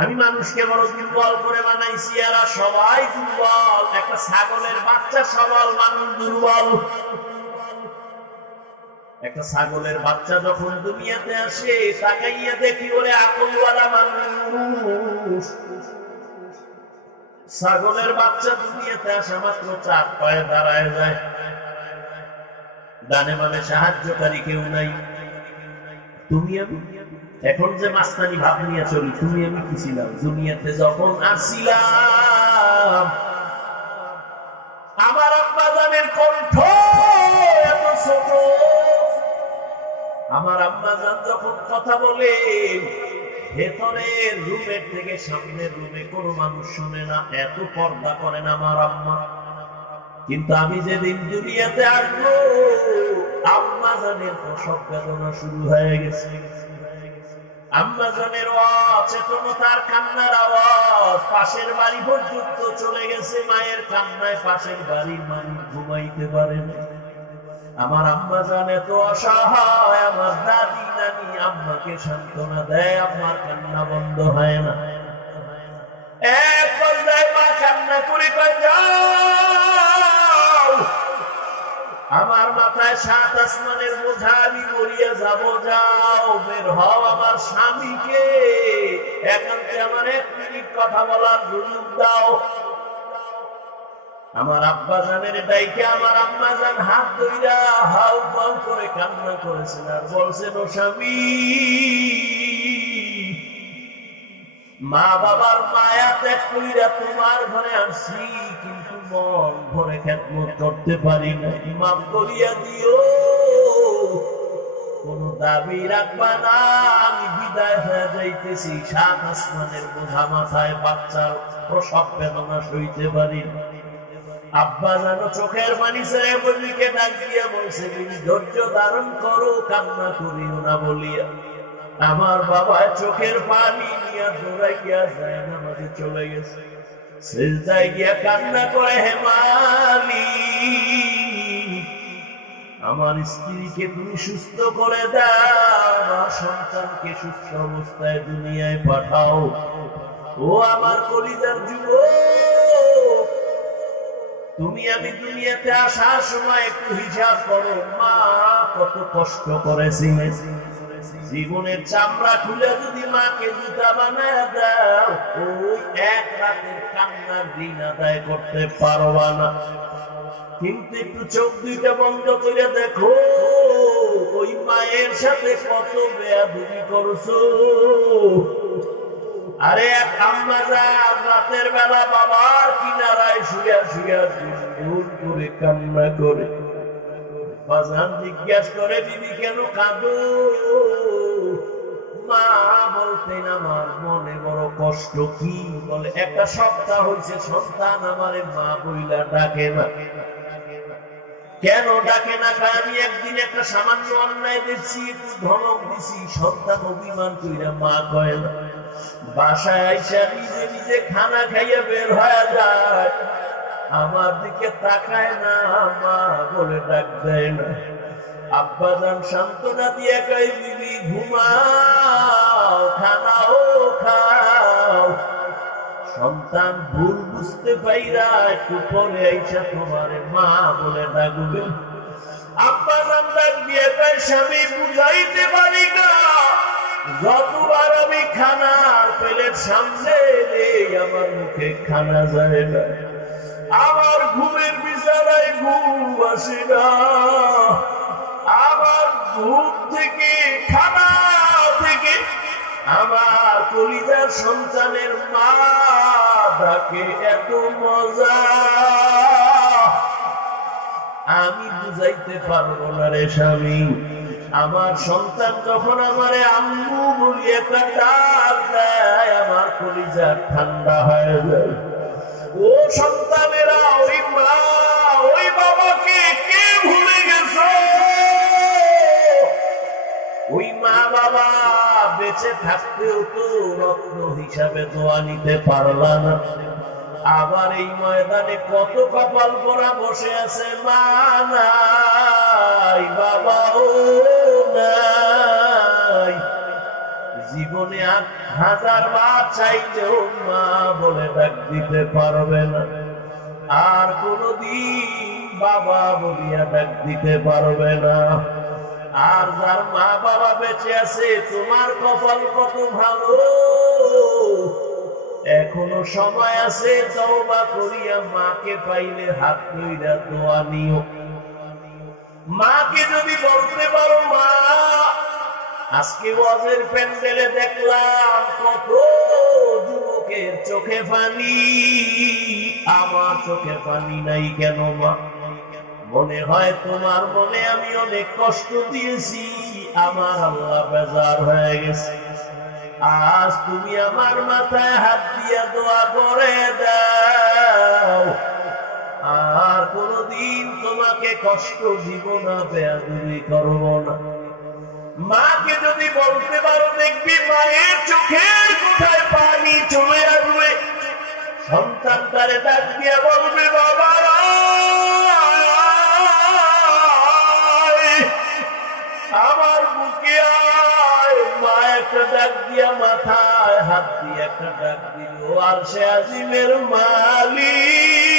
আমি মানুষকে বড় দুর্বল করে বানাইছি, এরা সবাই দুর্বল। একটা ছাগলের বাচ্চা সবল, মানুষ দুর্বল। একটা ছাগলের বাচ্চা যখন দুনিয়াতে আসে, তাকাইয়া দেখি ওরে আকলওয়ালা মানুষ। ছাগলের বাচ্চা দুনিয়াতে আসা মাত্র ৪ পায়ে দাঁড়ায় যায়। ডানে বামে সাহায্যকারী কেউ নাই। তুমি আমি এখন যে মাস্তানি ভাব নিয়ে চলি, তুমি আমি কি ছিলাম দুনিয়াতে যখন আসছিলাম? আমার আব্বা জানের কণ্ঠ এত ছোট। আমার আব্বা জান যখন কথা বলে, ভেতরের রুমের থেকে সামনের রুমে কোনো মানুষ শুনে না, এত পর্দা করেন আমার আম্মা। কিন্তু আমি যেদিন দুনিয়াতে আসবো, আম্মা জানের প্রসব বেদনা শুরু হয়ে গেছে। আম্মা জানের অচেতনতার কান্নার আওয়াজ পাশের বাড়ি পর্যন্ত চলে গেছে। মায়ের কান্নায় পাশের বাড়ির মানুষ ঘুমাইতে পারে না। আমার আম্মা জান এত অসহায়, আমার দাদি নানি আম্মাকে সান্ত্বনা দেয়, আম্মার কান্না বন্ধ হয় না। এক পর্যায়ে মা কান্না করে কয়, যাও সাত আসমানের বোঝা আমি বলিয়া যাব, যাও বের হও, আমার স্বামীকে একান্তে আমার 1 মিনিট কথা বলার সুযোগ দাও। আমার আব্বা জানের ডাইকে আমার আম্মা জান হাত ধইরা হাউ মাউ করে কান্না করেছেন আর বলছেন, ও স্বামী, মা বাবার মায়া ত্যাগ কইরা তোমার ঘরে আসছি, কিন্তু মন ভরে খেদমত করতে পারি না, মাফ করিয়া দিও, কোন দাবি রাখবা না, আমি বিদায় হয়ে যাইতেছি, 7 আসমানের বোঝা মাথায়, বাচ্চার প্রসব বেদনা সইতে পারি না। আব্বা জানো চোখের পানি ছেড়ে বলিকে ডাক দিয়া বলছে, তুমি ধৈর্য ধারণ করো, কান্না করিও না বলিয়া আমার বাবা চোখের পানি নিয়ে দৌড়াইয়া যায় না, মাঝে চলে গেছে, সিজদায় গিয়া কান্না করে, হে মালিক, আমার স্ত্রীকে তুমি সুস্থ করে দাও, আমার সন্তানকে সুস্থ অবস্থায় দুনিয়ায় পাঠাও। ও আমার কলিজার যুবক, তুমি আমি দুনিয়াতে আসার সময় একটু হিসাব করো, মা কত কষ্ট করেছি, জীবনের চামড়া খুলে যদি মাকে জুতা বানায় দাও, ওই 1 রাতের কান্নার ঋণ আদায় করতে পারবা না। কিন্তু একটু চোখ দুইটা বন্ধ করে দেখো, ওই মায়ের সাথে কত বেয়াদবি করছো। আরে এক আম্মা যান রাতের বেলা বাবার কিনারায় শুয়া শুয়া দূর করে কান্না করে, বাজান জিজ্ঞাসা করে, দিদি কেন কাঁদো? মা বলতেন, আমার মনে বড় কষ্ট। কি বলে? 1 সপ্তাহ হয়েছে সন্তান আমারে মা বইলা ডাকে না। কেন ডাকে না? আমি একদিন একটা সামান্য অন্যায় দেখছি, একটু ধমক দিছি, সন্তান অভিমান কইরা মা কয় না। বাসায় আইসা নিজে নিজে খানা খাইয়া বের হয়ে যায়, আমার দিকে তাকায় না, মা বলে ডাক দেয় না। আব্বা জান সান্ত্বনা দিয়ে কয়, বিবি ঘুমাও, খানাও খাও। সন্তান ভুল বুঝতে পাইরা একটু পরে আইসা তোমারে মা বলে ডাকবে। আব্বা জান ডাক দিয়ে কয়, স্বামী বুঝাইতে পারি না, যতবার আমি খানার প্লেট সামনে নেই আমার মুখে খানা যায় না, আমার ঘুমের বিছানায় ঘুম আসে না, আমার ঘুম থেকে খানা থেকে আমার কলিজার সন্তানের মা ডাকে এত মজা, আমি বুঝাইতে পারবো না রে স্বামী। আমার সন্তান যখন আমারে আম্মু বলি একটা ডাক দেয়, আমার কলিজা ঠান্ডা হয়ে যায়। ও সন্তানেরা, ওই মা ওই বাবাকে কে ভুলে গেছো? ওই মা বাবা বেঁচে থাকতেও তো রত্ন হিসাবে দোয়া নিতে পারলা না। আবার এই ময়দানে কত কপাল পরা বসে আছে, মা নাই, বাবাও নাই, জীবনে 1000 বার চাইলেও মা বলে ডাক দিতে পারবে না, আর কোনদিন বাবা বলিয়া ডাক দিতে পারবে না। আর যার মা বাবা বেঁচে আছে, তোমার কপাল কত ভালো, এখনো সময় আছে, তওবা করিয়া মাকে পাইলে হাত ধইরা দোয়া নিও। মাকে যদি বলতে পারো, মা আজকে ওয়াজের প্যান্ডেলে দেখলাম কত যুবকের চোখে পানি, আমার চোখে পানি নাই কেন মা? মনে হয় তোমার মনে আমি অনেক কষ্ট দিয়েছি, আমার আল্লাহ বেজার হয়ে গেছে। আজ তুমি আমার মাথায় হাত দিয়া দোয়া করে দাও, আর কোনদিন তোমাকে কষ্ট দিব না, বেয়াদবি করব না। মাকে যদি বলতে পারো, দেখবি মায়ের চোখের কোথায় পানি চলে আসবে। সন্তান তারে ডাক দিয়া বলবে, বাবা আমার বুকে আয়। মা একটা ডাক দিয়া মাথায় হাত দিয়ে একটা ডাক দিল, আর সে আজিমের মালিক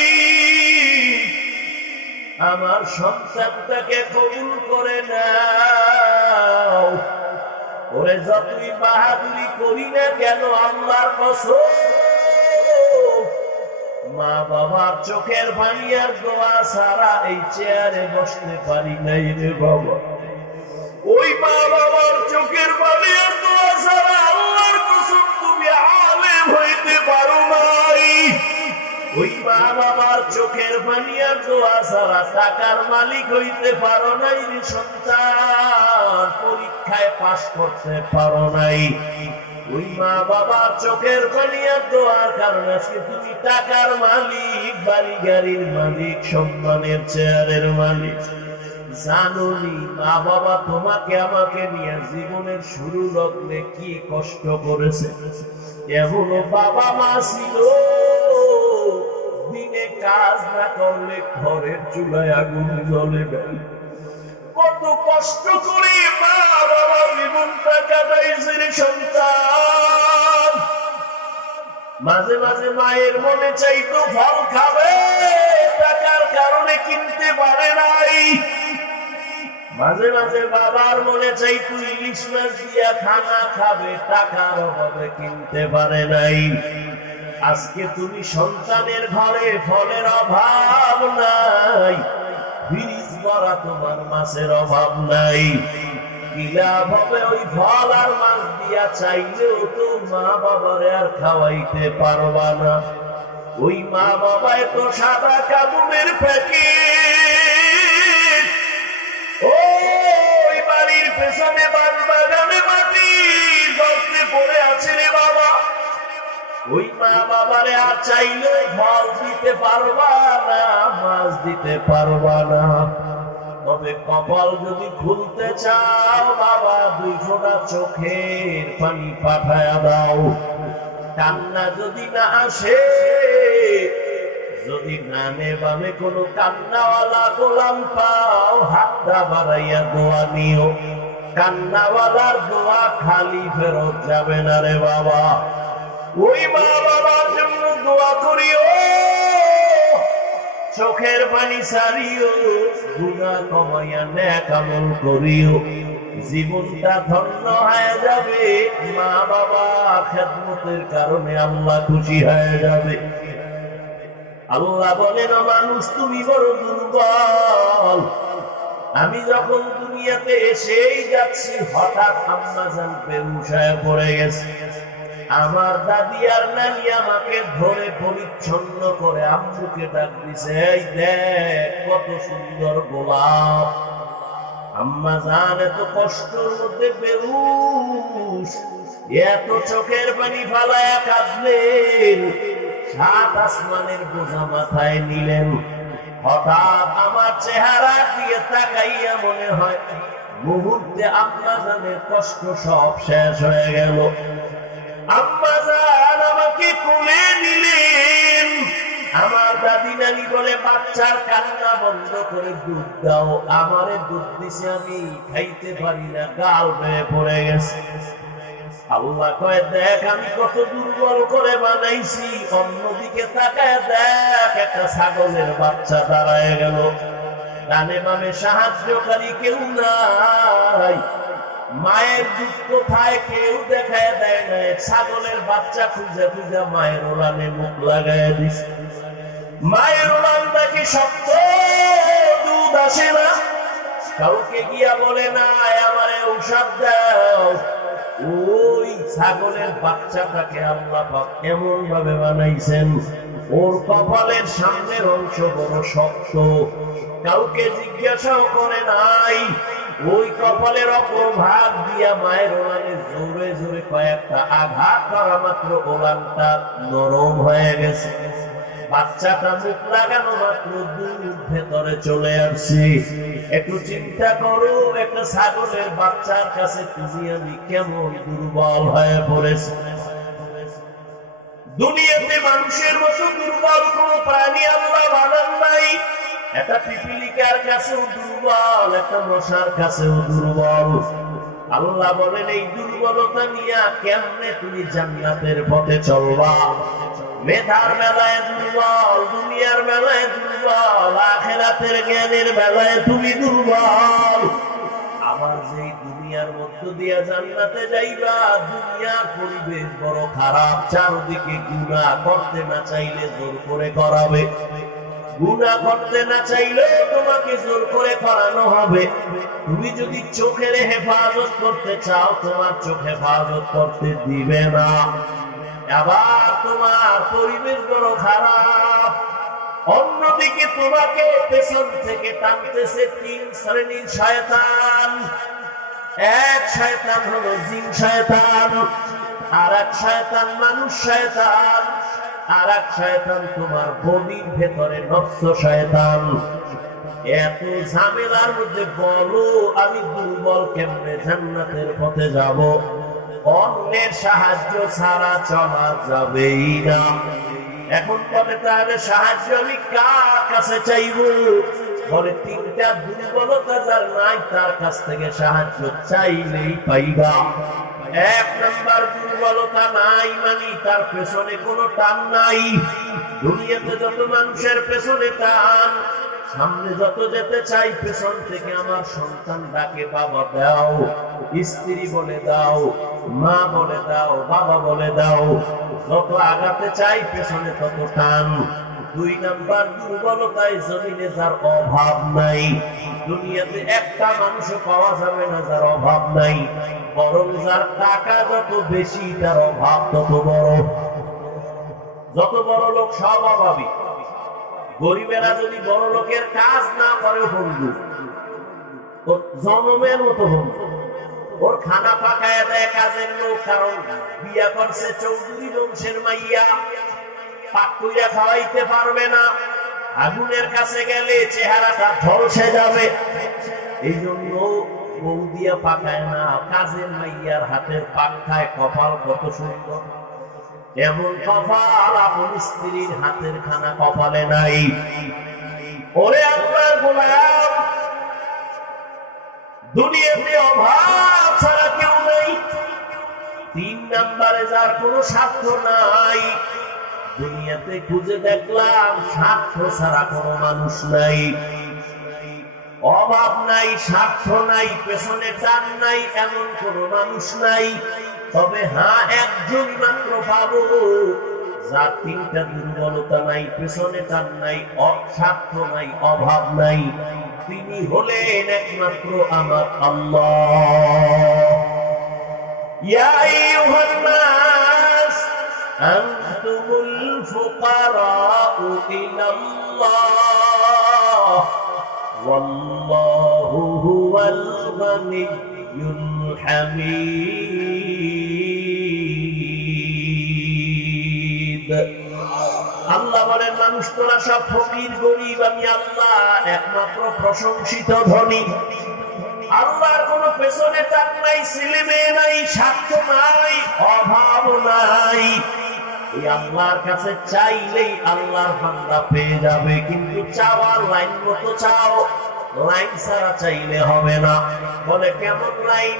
আমার সন্তানটাকে কবুল করে নাও। ওরে যতই বাহাদুরি করি না কেন আল্লাহর কসম, মা বাবার চোখের পানি আর দোয়া ছাড়া এই চেয়ারে বসতে পারি নাই রে বাবা। ওই মা বাবার চোখের পানি আর দোয়া ছাড়া আল্লাহর কসম তুমি আলেম হইতে পারো নাই। ওই মা বাবার চোখের পানি আর দোয়া ছাড়া টাকার মালিক হইতে পারো নাই রে সন্তান, পরীক্ষায় পাস করতে পারো নাই। ওই মা বাবার চোখের পানি আর দোয়ার কারণে আজকে তুমি টাকার মালিক, বাড়ি গাড়ির মালিক, সম্মানের চেয়ারের মালিক। জানুনি মা বাবা তোমাকে আমাকে নিয়ে জীবনের শুরু লগ্নে কি কষ্ট করেছে। এমনও বাবা মা ছিল দিনে কাজ না করলে ঘরের চুলায় আগুন জ্বলে গেল। কত কষ্ট করে মা বাবা জীবনটা কাটাইছে রে সন্তান। মাঝে মাঝে মায়ের মনে চাইতো ফল খাবে, টাকার কারণে কিনতে পারে নাই। মাঝে মাঝে বাবার মনে চাইতো ইলিশ মাছ দিয়া খানা খাবে, টাকার অভাবে কিনতে পারে নাই। আজকে তুমি সন্তানের ঘরে ফলের অভাব নাই, ফ্রিজ ভরা তোমার মাছের অভাব নাই। কি লাভ হবে ওই ফল আর মাছ দিয়া, চাইলেও তো মা বাবারে আর খাওয়াইতে পারবা না। ওই মা বাবায় তো সাদা কাবুনের প্যাকেট, ওই বাড়ির পেছনে বাগানে মাটির গর্তে পড়ে আছে রে বাবা। ওই মা বাবারে আর চাইলে ফল দিতে পারবা না, মাছ দিতে পারবা না। তবে কপাল যদি খুলতে চাও বাবা, 2 ফোঁটা চোখের পানি পাঠায়া দাও। কান্না যদি না আসে, যদি নামে বামে কোনো কান্নাওয়ালা গোলাম পাও, হাতটা বাড়াইয়া দোয়া নিও। কান্নাওয়ালার দোয়া খালি ফেরত যাবে না রে বাবা। ওই মা বাবার জন্য দোয়া করিও, চোখের পানি ছাড়িও, গুনাহ কমাইয়া নেক আমল করিও। জীবনটা ধন্য হয়ে যাবে, মা বাবা খেদমতের কারণে আল্লাহ খুশি হয়ে যাবে। আল্লাহ বলেন, মানুষ তুমি বড় দুর্বল। আমি যখন দুনিয়াতে এসেই যাচ্ছি, হঠাৎ আম্মা জান বেহুশ হয়ে পড়ে গেছে। আমার দাদি আর নানি আমাকে ধরে পরিচ্ছন্ন করে আম্মুকে ডাক দিছে, এই দেখ কত সুন্দর গোলাপ। আম্মা জান এত কষ্টের মধ্যে বেহুশ, এত চোখের পানি ফালায়া কাঁদলেন, 7 আসমানের বোঝা মাথায় নিলেন। হঠাৎ আমার চেহারা দিয়ে তাকাইয়া মনে হয় মুহূর্তে আম্মা জানের কষ্ট সব শেষ হয়ে গেল। আম্মা জান আমাকে কোলে নিলেন। আমার দাদি নানি বলে, বাচ্চার কান্না বন্ধ করে দুধ দাও। আমারে দুধ দিছে, আমি খাইতে পারি না, গাল বেয়ে পড়ে গেছে। আল্লাহ কয়, দেখ আমি কত দুর্বল করে বানাইছি। অন্যদিকে তাকায় দেখ, একটা ছাগলের বাচ্চা দাঁড়ায় গেল। ডানে বামে সাহায্যকারী কেউ নাই, মায়ের দুধ কোথায় কেউ দেখায় দেয় না। ছাগলের বাচ্চা খুঁজে খুঁজে মায়ের ওলানে মুখ লাগায় দিছে। মায়ের ওলান দেখি শক্ত, দুধ আসে না। কাউকে গিয়া বলে না আমারে ঔষধ দাও। ওই ছাগলের বাচ্চাটাকে আল্লাহ পাক এমন ভাবে বানাইছেন, ওর কপালের সামনের অংশ বড় শক্ত। কাউকে জিজ্ঞাসাও করে নাই। ওই কপালের অপর ভাগ দিয়া মায়ের ওলানে জোরে জোরে কয়েকটা আঘাত করা মাত্র ওলানটা নরম হয়ে গেছে। বাচ্চাটা মুখ লাগানো মাত্র দুধ ভেতরে চলে আসছে। একটু চিন্তা করো, একটা ছাগলের বাচ্চার কাছে তুমি আমি কেমন দুর্বল হয়ে পড়েছি। দুনিয়াতে মানুষের মতো দুর্বল কোন প্রাণী আল্লাহ বানান নাই। একটা পিপিলিকার কাছেও দুর্বল, একটা মশার কাছেও দুর্বল। আল্লাহ বলেন, এই দুর্বলতা নিয়ে কেমনে তুমি জান্নাতের পথে চলবা? মেধার মেলায় দুর্বল, দুনিয়ার মেলায় দুর্বল, আখিরাতের আখিরাতের জ্ঞানের বেলায় তুমি দুর্বল। আবার যেই দুনিয়ার মধ্য দিয়া জান্নাতে যাইবা, দুনিয়ার পরিবেশ বড় খারাপ, চারদিকে গুনাহ, করতে না চাইলে জোর করে করাবে, গুনাহ করতে না চাইলে তোমাকে জোর করে করানো হবে। তুমি যদি চোখের হেফাজত করতে চাও, তোমার চোখ হেফাজত করতে দিবে না। আবার তোমার পরিবেশ বড় খারাপ, অন্যদিকে তোমাকে পেছন থেকে টানতেছে তিন শ্রেণীর শয়তান। এক শয়তান হলো জিন শয়তান, আর এক শয়তান মানুষ শয়তান, আর এক শয়তান তোমার বডির ভেতরে নফস শয়তান। এত ঝামেলার মধ্যে বলো আমি দুর্বল, কেমনে জান্নাতের পথে যাব? অন্যের সাহায্য ছাড়া চলা যাবেই না। এখন বলে তাহলে সাহায্য আমি কার কাছে চাইব? বলে তিনটা দুর্বলতা যার নাই তার কাছ থেকে সাহায্য চাইলেই পাইবা। এক নাম্বার দুর্বলতা নাই মানে তার পেছনে কোনো টান নাই। দুনিয়াতে যত মানুষের পেছনে টান, সামনে যত যেতে চাই পেছন থেকে আমার সন্তান ডাকে বাবা দাও, স্ত্রী বলে দাও, মা বলে দাও, বাবা বলে দাও, যত আগাতে চাই পেছনে তত টান। দুই নাম্বার দুর্বলতায় জমিনে যার অভাব নাই। দুনিয়াতে একটা মানুষও পাওয়া যাবে না যার অভাব নাই, বরং যার টাকা যত বেশি তার অভাব তত বড়। যত বড় লোক সব অভাবী। গরিবেরা যদি বড় লোকের কাজ না করে বন্ধু, ওর জনমের মতো বন্ধু, ওর খানা পাকায় দেয় কাজের লোক, কারণ বিয়া করছে চৌধুরী বংশের মাইয়া, পাক কইরা খাওয়াইতে পারবে না। আগুনের কাছে গেলে চেহারাটা ঝলসে যাবে, এই জন্য বউ দিয়া পাকায় না, কাজের মাইয়ার হাতের পাক খায়। কপাল কত সুন্দর, এমন কপাল আপন স্ত্রীর হাতের খানা কপালে নাই। ওরে আল্লাহর গোলাম, দুনিয়াতে অভাব ছাড়া কেউ নাই। তিন নাম্বারে যার কোনো স্বার্থ নাই। দুনিয়াতে খুঁজে দেখলাম স্বার্থ ছাড়া কোনো মানুষ নাই। অভাব নাই, স্বার্থ নাই, পেছনে টান নাই, এমন কোনো মানুষ নাই। তবে হ্যাঁ, একজন মাত্র পাবো যার তিনটা দুর্বলতা নাই, পেছনে টান নাই, স্বার্থ নাই, অভাব নাই। তিনি হলেন একমাত্র আমার আল্লাহ। ইয়া আইয়ুহান নাস আনতুমুল ফুকারাউ ইলাল্লাহ ওয়াল্লাহু হুয়াল গানিয়্যুল হামিদ। আল্লাহ বলেন, মানুষ তোরা সব ফকির গরিব, আমি আল্লাহ একমাত্র প্রশংসিত ধনী। আল্লাহর কোনো পেছনে টান নাই, ছেলে মেয়ে নাই, স্বার্থ নাই, অভাব নাই। এই আল্লাহর কাছে চাইলেই আল্লাহর বান্দা পেয়ে যাবে, কিন্তু চাওয়ার লাইন মতো চাও, লাইন ছাড়া চাইলে হবে না। বলে কেমন লাইন?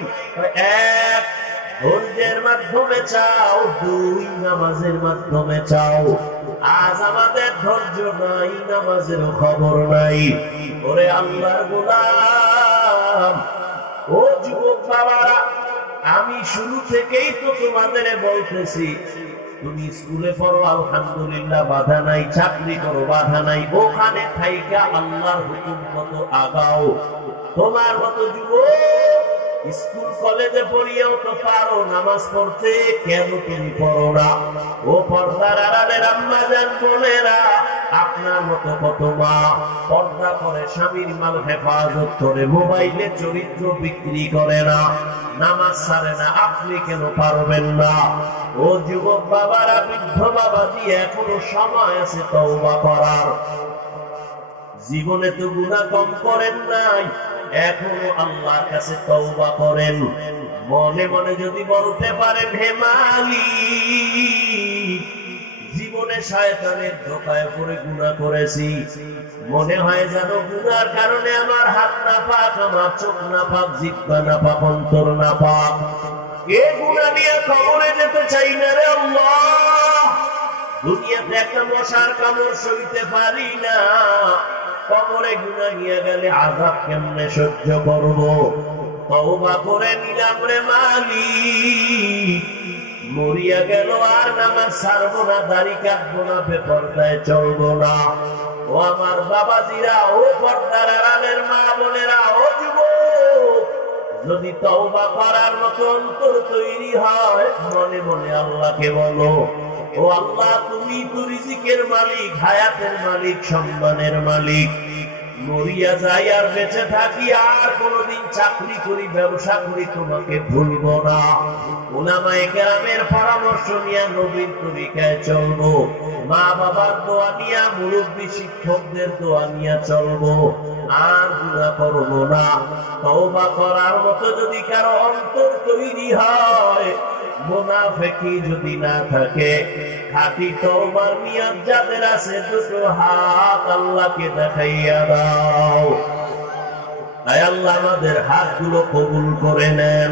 এক, ধৈর্যের মাধ্যমে চাও। দুই, নামাজের মাধ্যমে চাও। আজ আমাদের ধৈর্য নাই, নামাজেরও খবর নাই। ওরে আল্লাহর গোলাম, ও যুবক বাবারা, আমি শুরু থেকেই তো তোমাদের বলতেছি, তুমি স্কুলে পড়ো আলহামদুলিল্লাহ, বাধা নাই। চাকরি করো, বাধা নাই। ওখানে থাইকা আল্লাহর হুকুম মতো আগাও। তোমার মতো যুবক স্কুল কলেজে পড়িয়াও তো পারো নামাজ পড়তে, কেন তুমি পড়ো না? ও পর্দার আড়ালের আম্মা জান বোনেরা, আপনার মতো কত মা পর্দা করে, স্বামীর মাল হেফাজত করে, মোবাইলে চরিত্র বিক্রি করে না, নামাজ ছাড়ে না, আপনি কেন পারবেন না? ও যুবক বাবারা, বৃদ্ধ বাবাজি, এখনো সময় আছে তওবা করার। জীবনে তো গুনাহ কম করেন নাই, এখনো আল্লাহর কাছে তওবা করেন। মনে মনে যদি বলতে পারেন, হে মালিক, জীবনে শয়তানের ধোঁকায় পড়ে গুনাহ করেছি, মনে হয় যেন গুনার কারণে আমার হাত না পাক, আমার চোখ না পাক, জিহ্বা না পাক, অন্তর না পাক, এ গুনাহ নিয়ে কবরে যেতে চাই না রে আল্লাহ। দুনিয়াতে একটা মশার কামড় সইতে পারি না, কবরে গুনাহ নিয়ে গেলে আযাব কেমনে সহ্য করব? তওবা করে নিলাম রে মালিক, মরিয়া গেল আর নামাজ ছাড়বো না, দাড়ি কাটবো না, বেপরদায় চলবো না। ও আমার বাবাজিরা, ও পর্দার আড়ালের মা বোনেরা, ও যুবক, যদি তওবা করার মতো অন্তর তৈরি হয়, মনে মনে আল্লাহকে বলো, ও আল্লাহ, তুমি তো রিজিকের মালিক, হায়াতের মালিক, সম্মানের মালিক। মরিয়া যাই আর বেঁচে থাকি আর কোনদিন চাকরি করি, ব্যবসা করি, তোমাকে ভুলবো না। উলামায়ে কেরামের পরামর্শ নিয়ে নবীর তরিকায় চলবো, মা বাবার দোয়া নিয়ে, মুরব্বী শিক্ষকদের দোয়া নিয়ে চলবো, আর গুনাহ করবো না। তওবা করার মতো যদি কারো অন্তর তৈরি হয়, মুনাফিকি যদি না থাকে, খাঁটি তওবার নিয়ত যাদের আছে, দুটো হাত আল্লাহকে দেখাইয়া দাও। আয় আল্লাহ, আমাদের হাতগুলো কবুল করে নেন।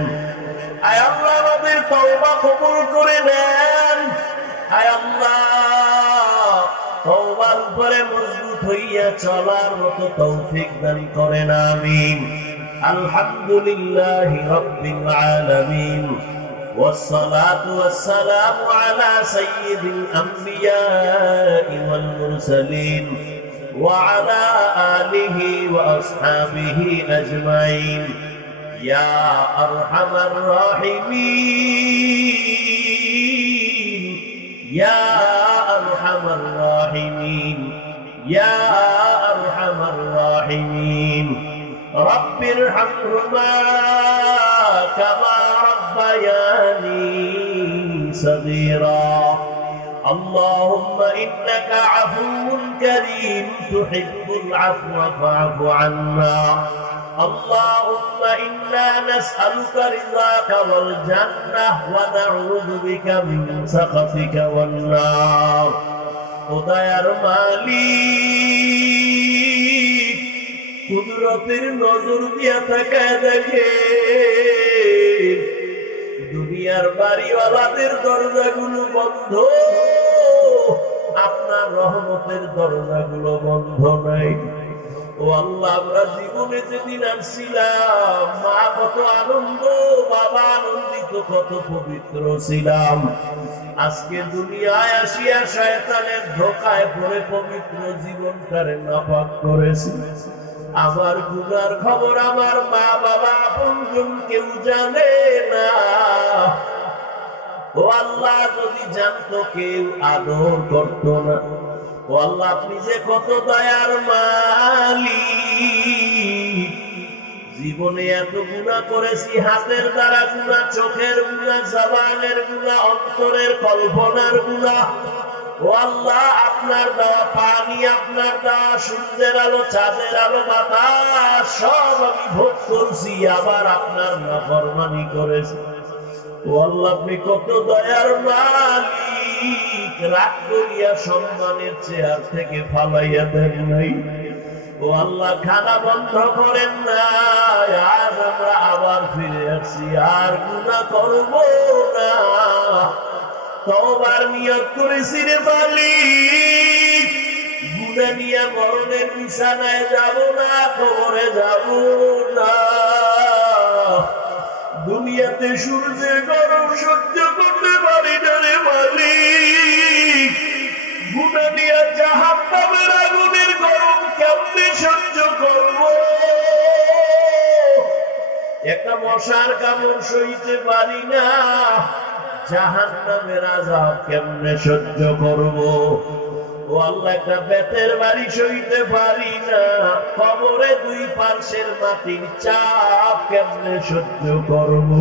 আয় আল্লাহ, আমাদের তওবা কবুল করে নেন। আয় আল্লাহ, তওবার উপরে মজবুত হইয়া চলার মতো তৌফিক দান করেন, আমিন। আলহামদুলিল্লাহি রাব্বিল আলামিন, والصلاة والسلام على سيد الأنبياء والمرسلين وعلى آله وأصحابه أجمعين يا أرحم الراحمين يا أرحم الراحمين يا أرحم الراحمين رب ارحمهما كما ربياني صغيرا اللهم إنك عفو كريم تحب العفو فاعف عنا اللهم إنا نسألك رضاك والجنة ونعوذ بك من سخطك والنار خداير মালিক কুদরতের নজর দিয়া তাকায় দেখে দুনিয়ার বাড়িওয়ালাদের দরজাগুলো বন্ধ, আপনার রহমতের দরজাগুলো বন্ধ নাই। ও আল্লাহ, আমরা জীবনে যেদিন আসছিলাম, মা কত আনন্দ, বাবা আনন্দিত, কত পবিত্র ছিলাম। আজকে দুনিয়ায় আসিয়া শয়তানের ধোকায় পড়ে পবিত্র জীবনটারে নাপাক করেছি। আমার গুনার খবর আমার মা বাবা আপনজন কেউ জানে না। ও আল্লাহ, যদি জানতো কেউ আদর করত না। ও আল্লাহ, আপনি যে কত দয়ার মালিক। জীবনে এত গুনাহ করেছি, হাতের দ্বারা গুনাহ, চোখের গুনাহ, জবানের গুনাহ, অন্তরের কল্পনার গুনাহ। ও আল্লাহ, আপনার দেওয়া পানি, আপনার দেওয়া সূর্যের আলো, চাঁদের আলো, বাতাস সব আমি ভোগ করছি, আবার আপনার নাফরমানি করেছি। ও আল্লাহ, আপনি কত দয়ার মালিক, রাগ করিয়া সম্মানের চেয়ার থেকে ফালাইয়া দেন নাই। ও আল্লাহ, খানা বন্ধ করেন না, আজ আমরা আবার ফিরে আসছি, আর গুনাহ করব না। তওবার নিয়ত করেছি রে মালিক, গুনাহ নিয়ে মরণের বিছানায় যাব না, কবরে যাব না। দুনিয়াতে সূর্যের গরম সহ্য করতে পারি না রে মালিক, গুনাহ নিয়ে জাহান্নামের আগুনের গরম কেমনে সহ্য করব? একটা মশার কামড় সইতে পারি না, জাহান্নামের আযাব কেমনে সহ্য করব? ও আল্লাহ, একটা বেতের বাড়ি সইতে পারি না, কবরে দুই পার্শ্বের মাটির চাপ কেমনে সহ্য করব?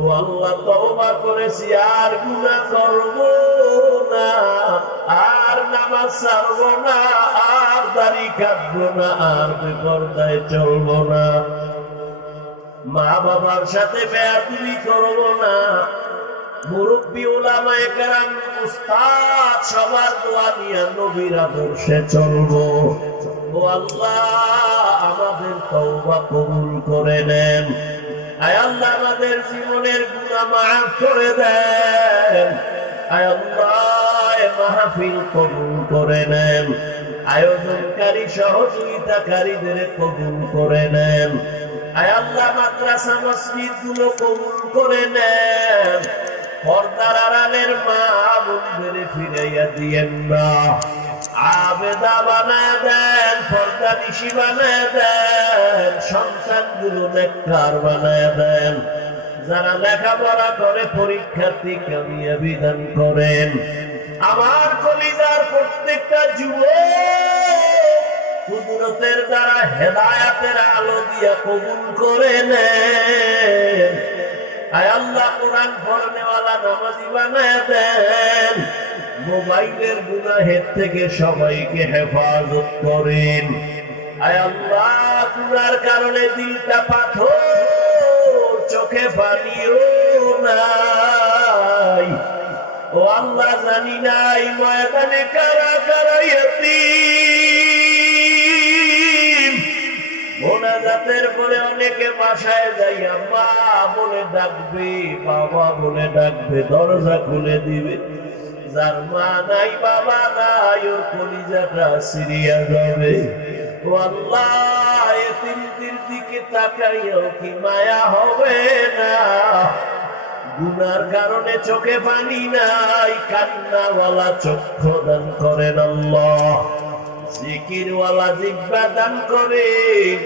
ও আল্লাহ, তওবা করেছি, আর গুনাহ করব না, আর নামাজ ছাড়ব না, আর দাড়ি কাটবো না, আর বেপরদায় চলব না, মা বাবার সাথে বেয়াদবি করব না, মুরব্বী উলামায়ে কেরাম, উস্তাদ সবার দোয়া নিয়ে নবীর আদর্শে চলবো। ও আল্লাহ, আমাদের তওবা কবুল করে নেন। আয় আল্লাহ, আমাদের জীবনের গুনাহ মাফ করে দেন। আয় আল্লাহ, এই মাহফিল কবুল করে নেন। আয়োজনকারী সহযোগিতাকারীদের কবুল করে নেন। আয় আল্লাহ মাদ্রাসা মসজিদ গুলো কবুল করে নেন। পর্দার আড়ালের মা বোনদের ফিরাইয়া দিয়েন না, আবেদা বানায় দেন, পর্দা নিশি বানায় দেন, সন্তানগুলো নেককার বানায় দেন। যারা লেখাপড়া করে পরীক্ষার্থী কামিয়াবি দান করেন। আমার কলিজার প্রত্যেকটা যুবক কুদরতের দ্বারা হেদায়াতের আলো দিয়া কবুল করে নেন। আয় আল্লাহ কোরআন পড়নেওয়ালা নামাজি বানায় দেন। মোবাইলের গুনাহের থেকে সবাইকে হেফাজত করেন। আয় আল্লাহ গুনার কারণে দিলটা পাথর, চোখে পানিও নাই। ও আল্লাহ জানি নাই ময়দানে কারা কারা ইয়াতীম। মোনাজাতের পরে অনেকে বাসায় যাইয়া মা বলে ডাকবে, বাবা বলে ডাকবে, দরজা খুলে দিবে। যার মা নাই বাবা নাই ওর কলিজাটা সিরিয়া যাবে। ও আল্লাহ এতিমদের দিকে তাকাইও কি মায়া হবে না? গুনার কারণে চোখে পানি নাই, কান্নাওয়ালা চক্ষু দান করেন আল্লাহ, জিকিরওয়ালা জিহ্বা দান করেন।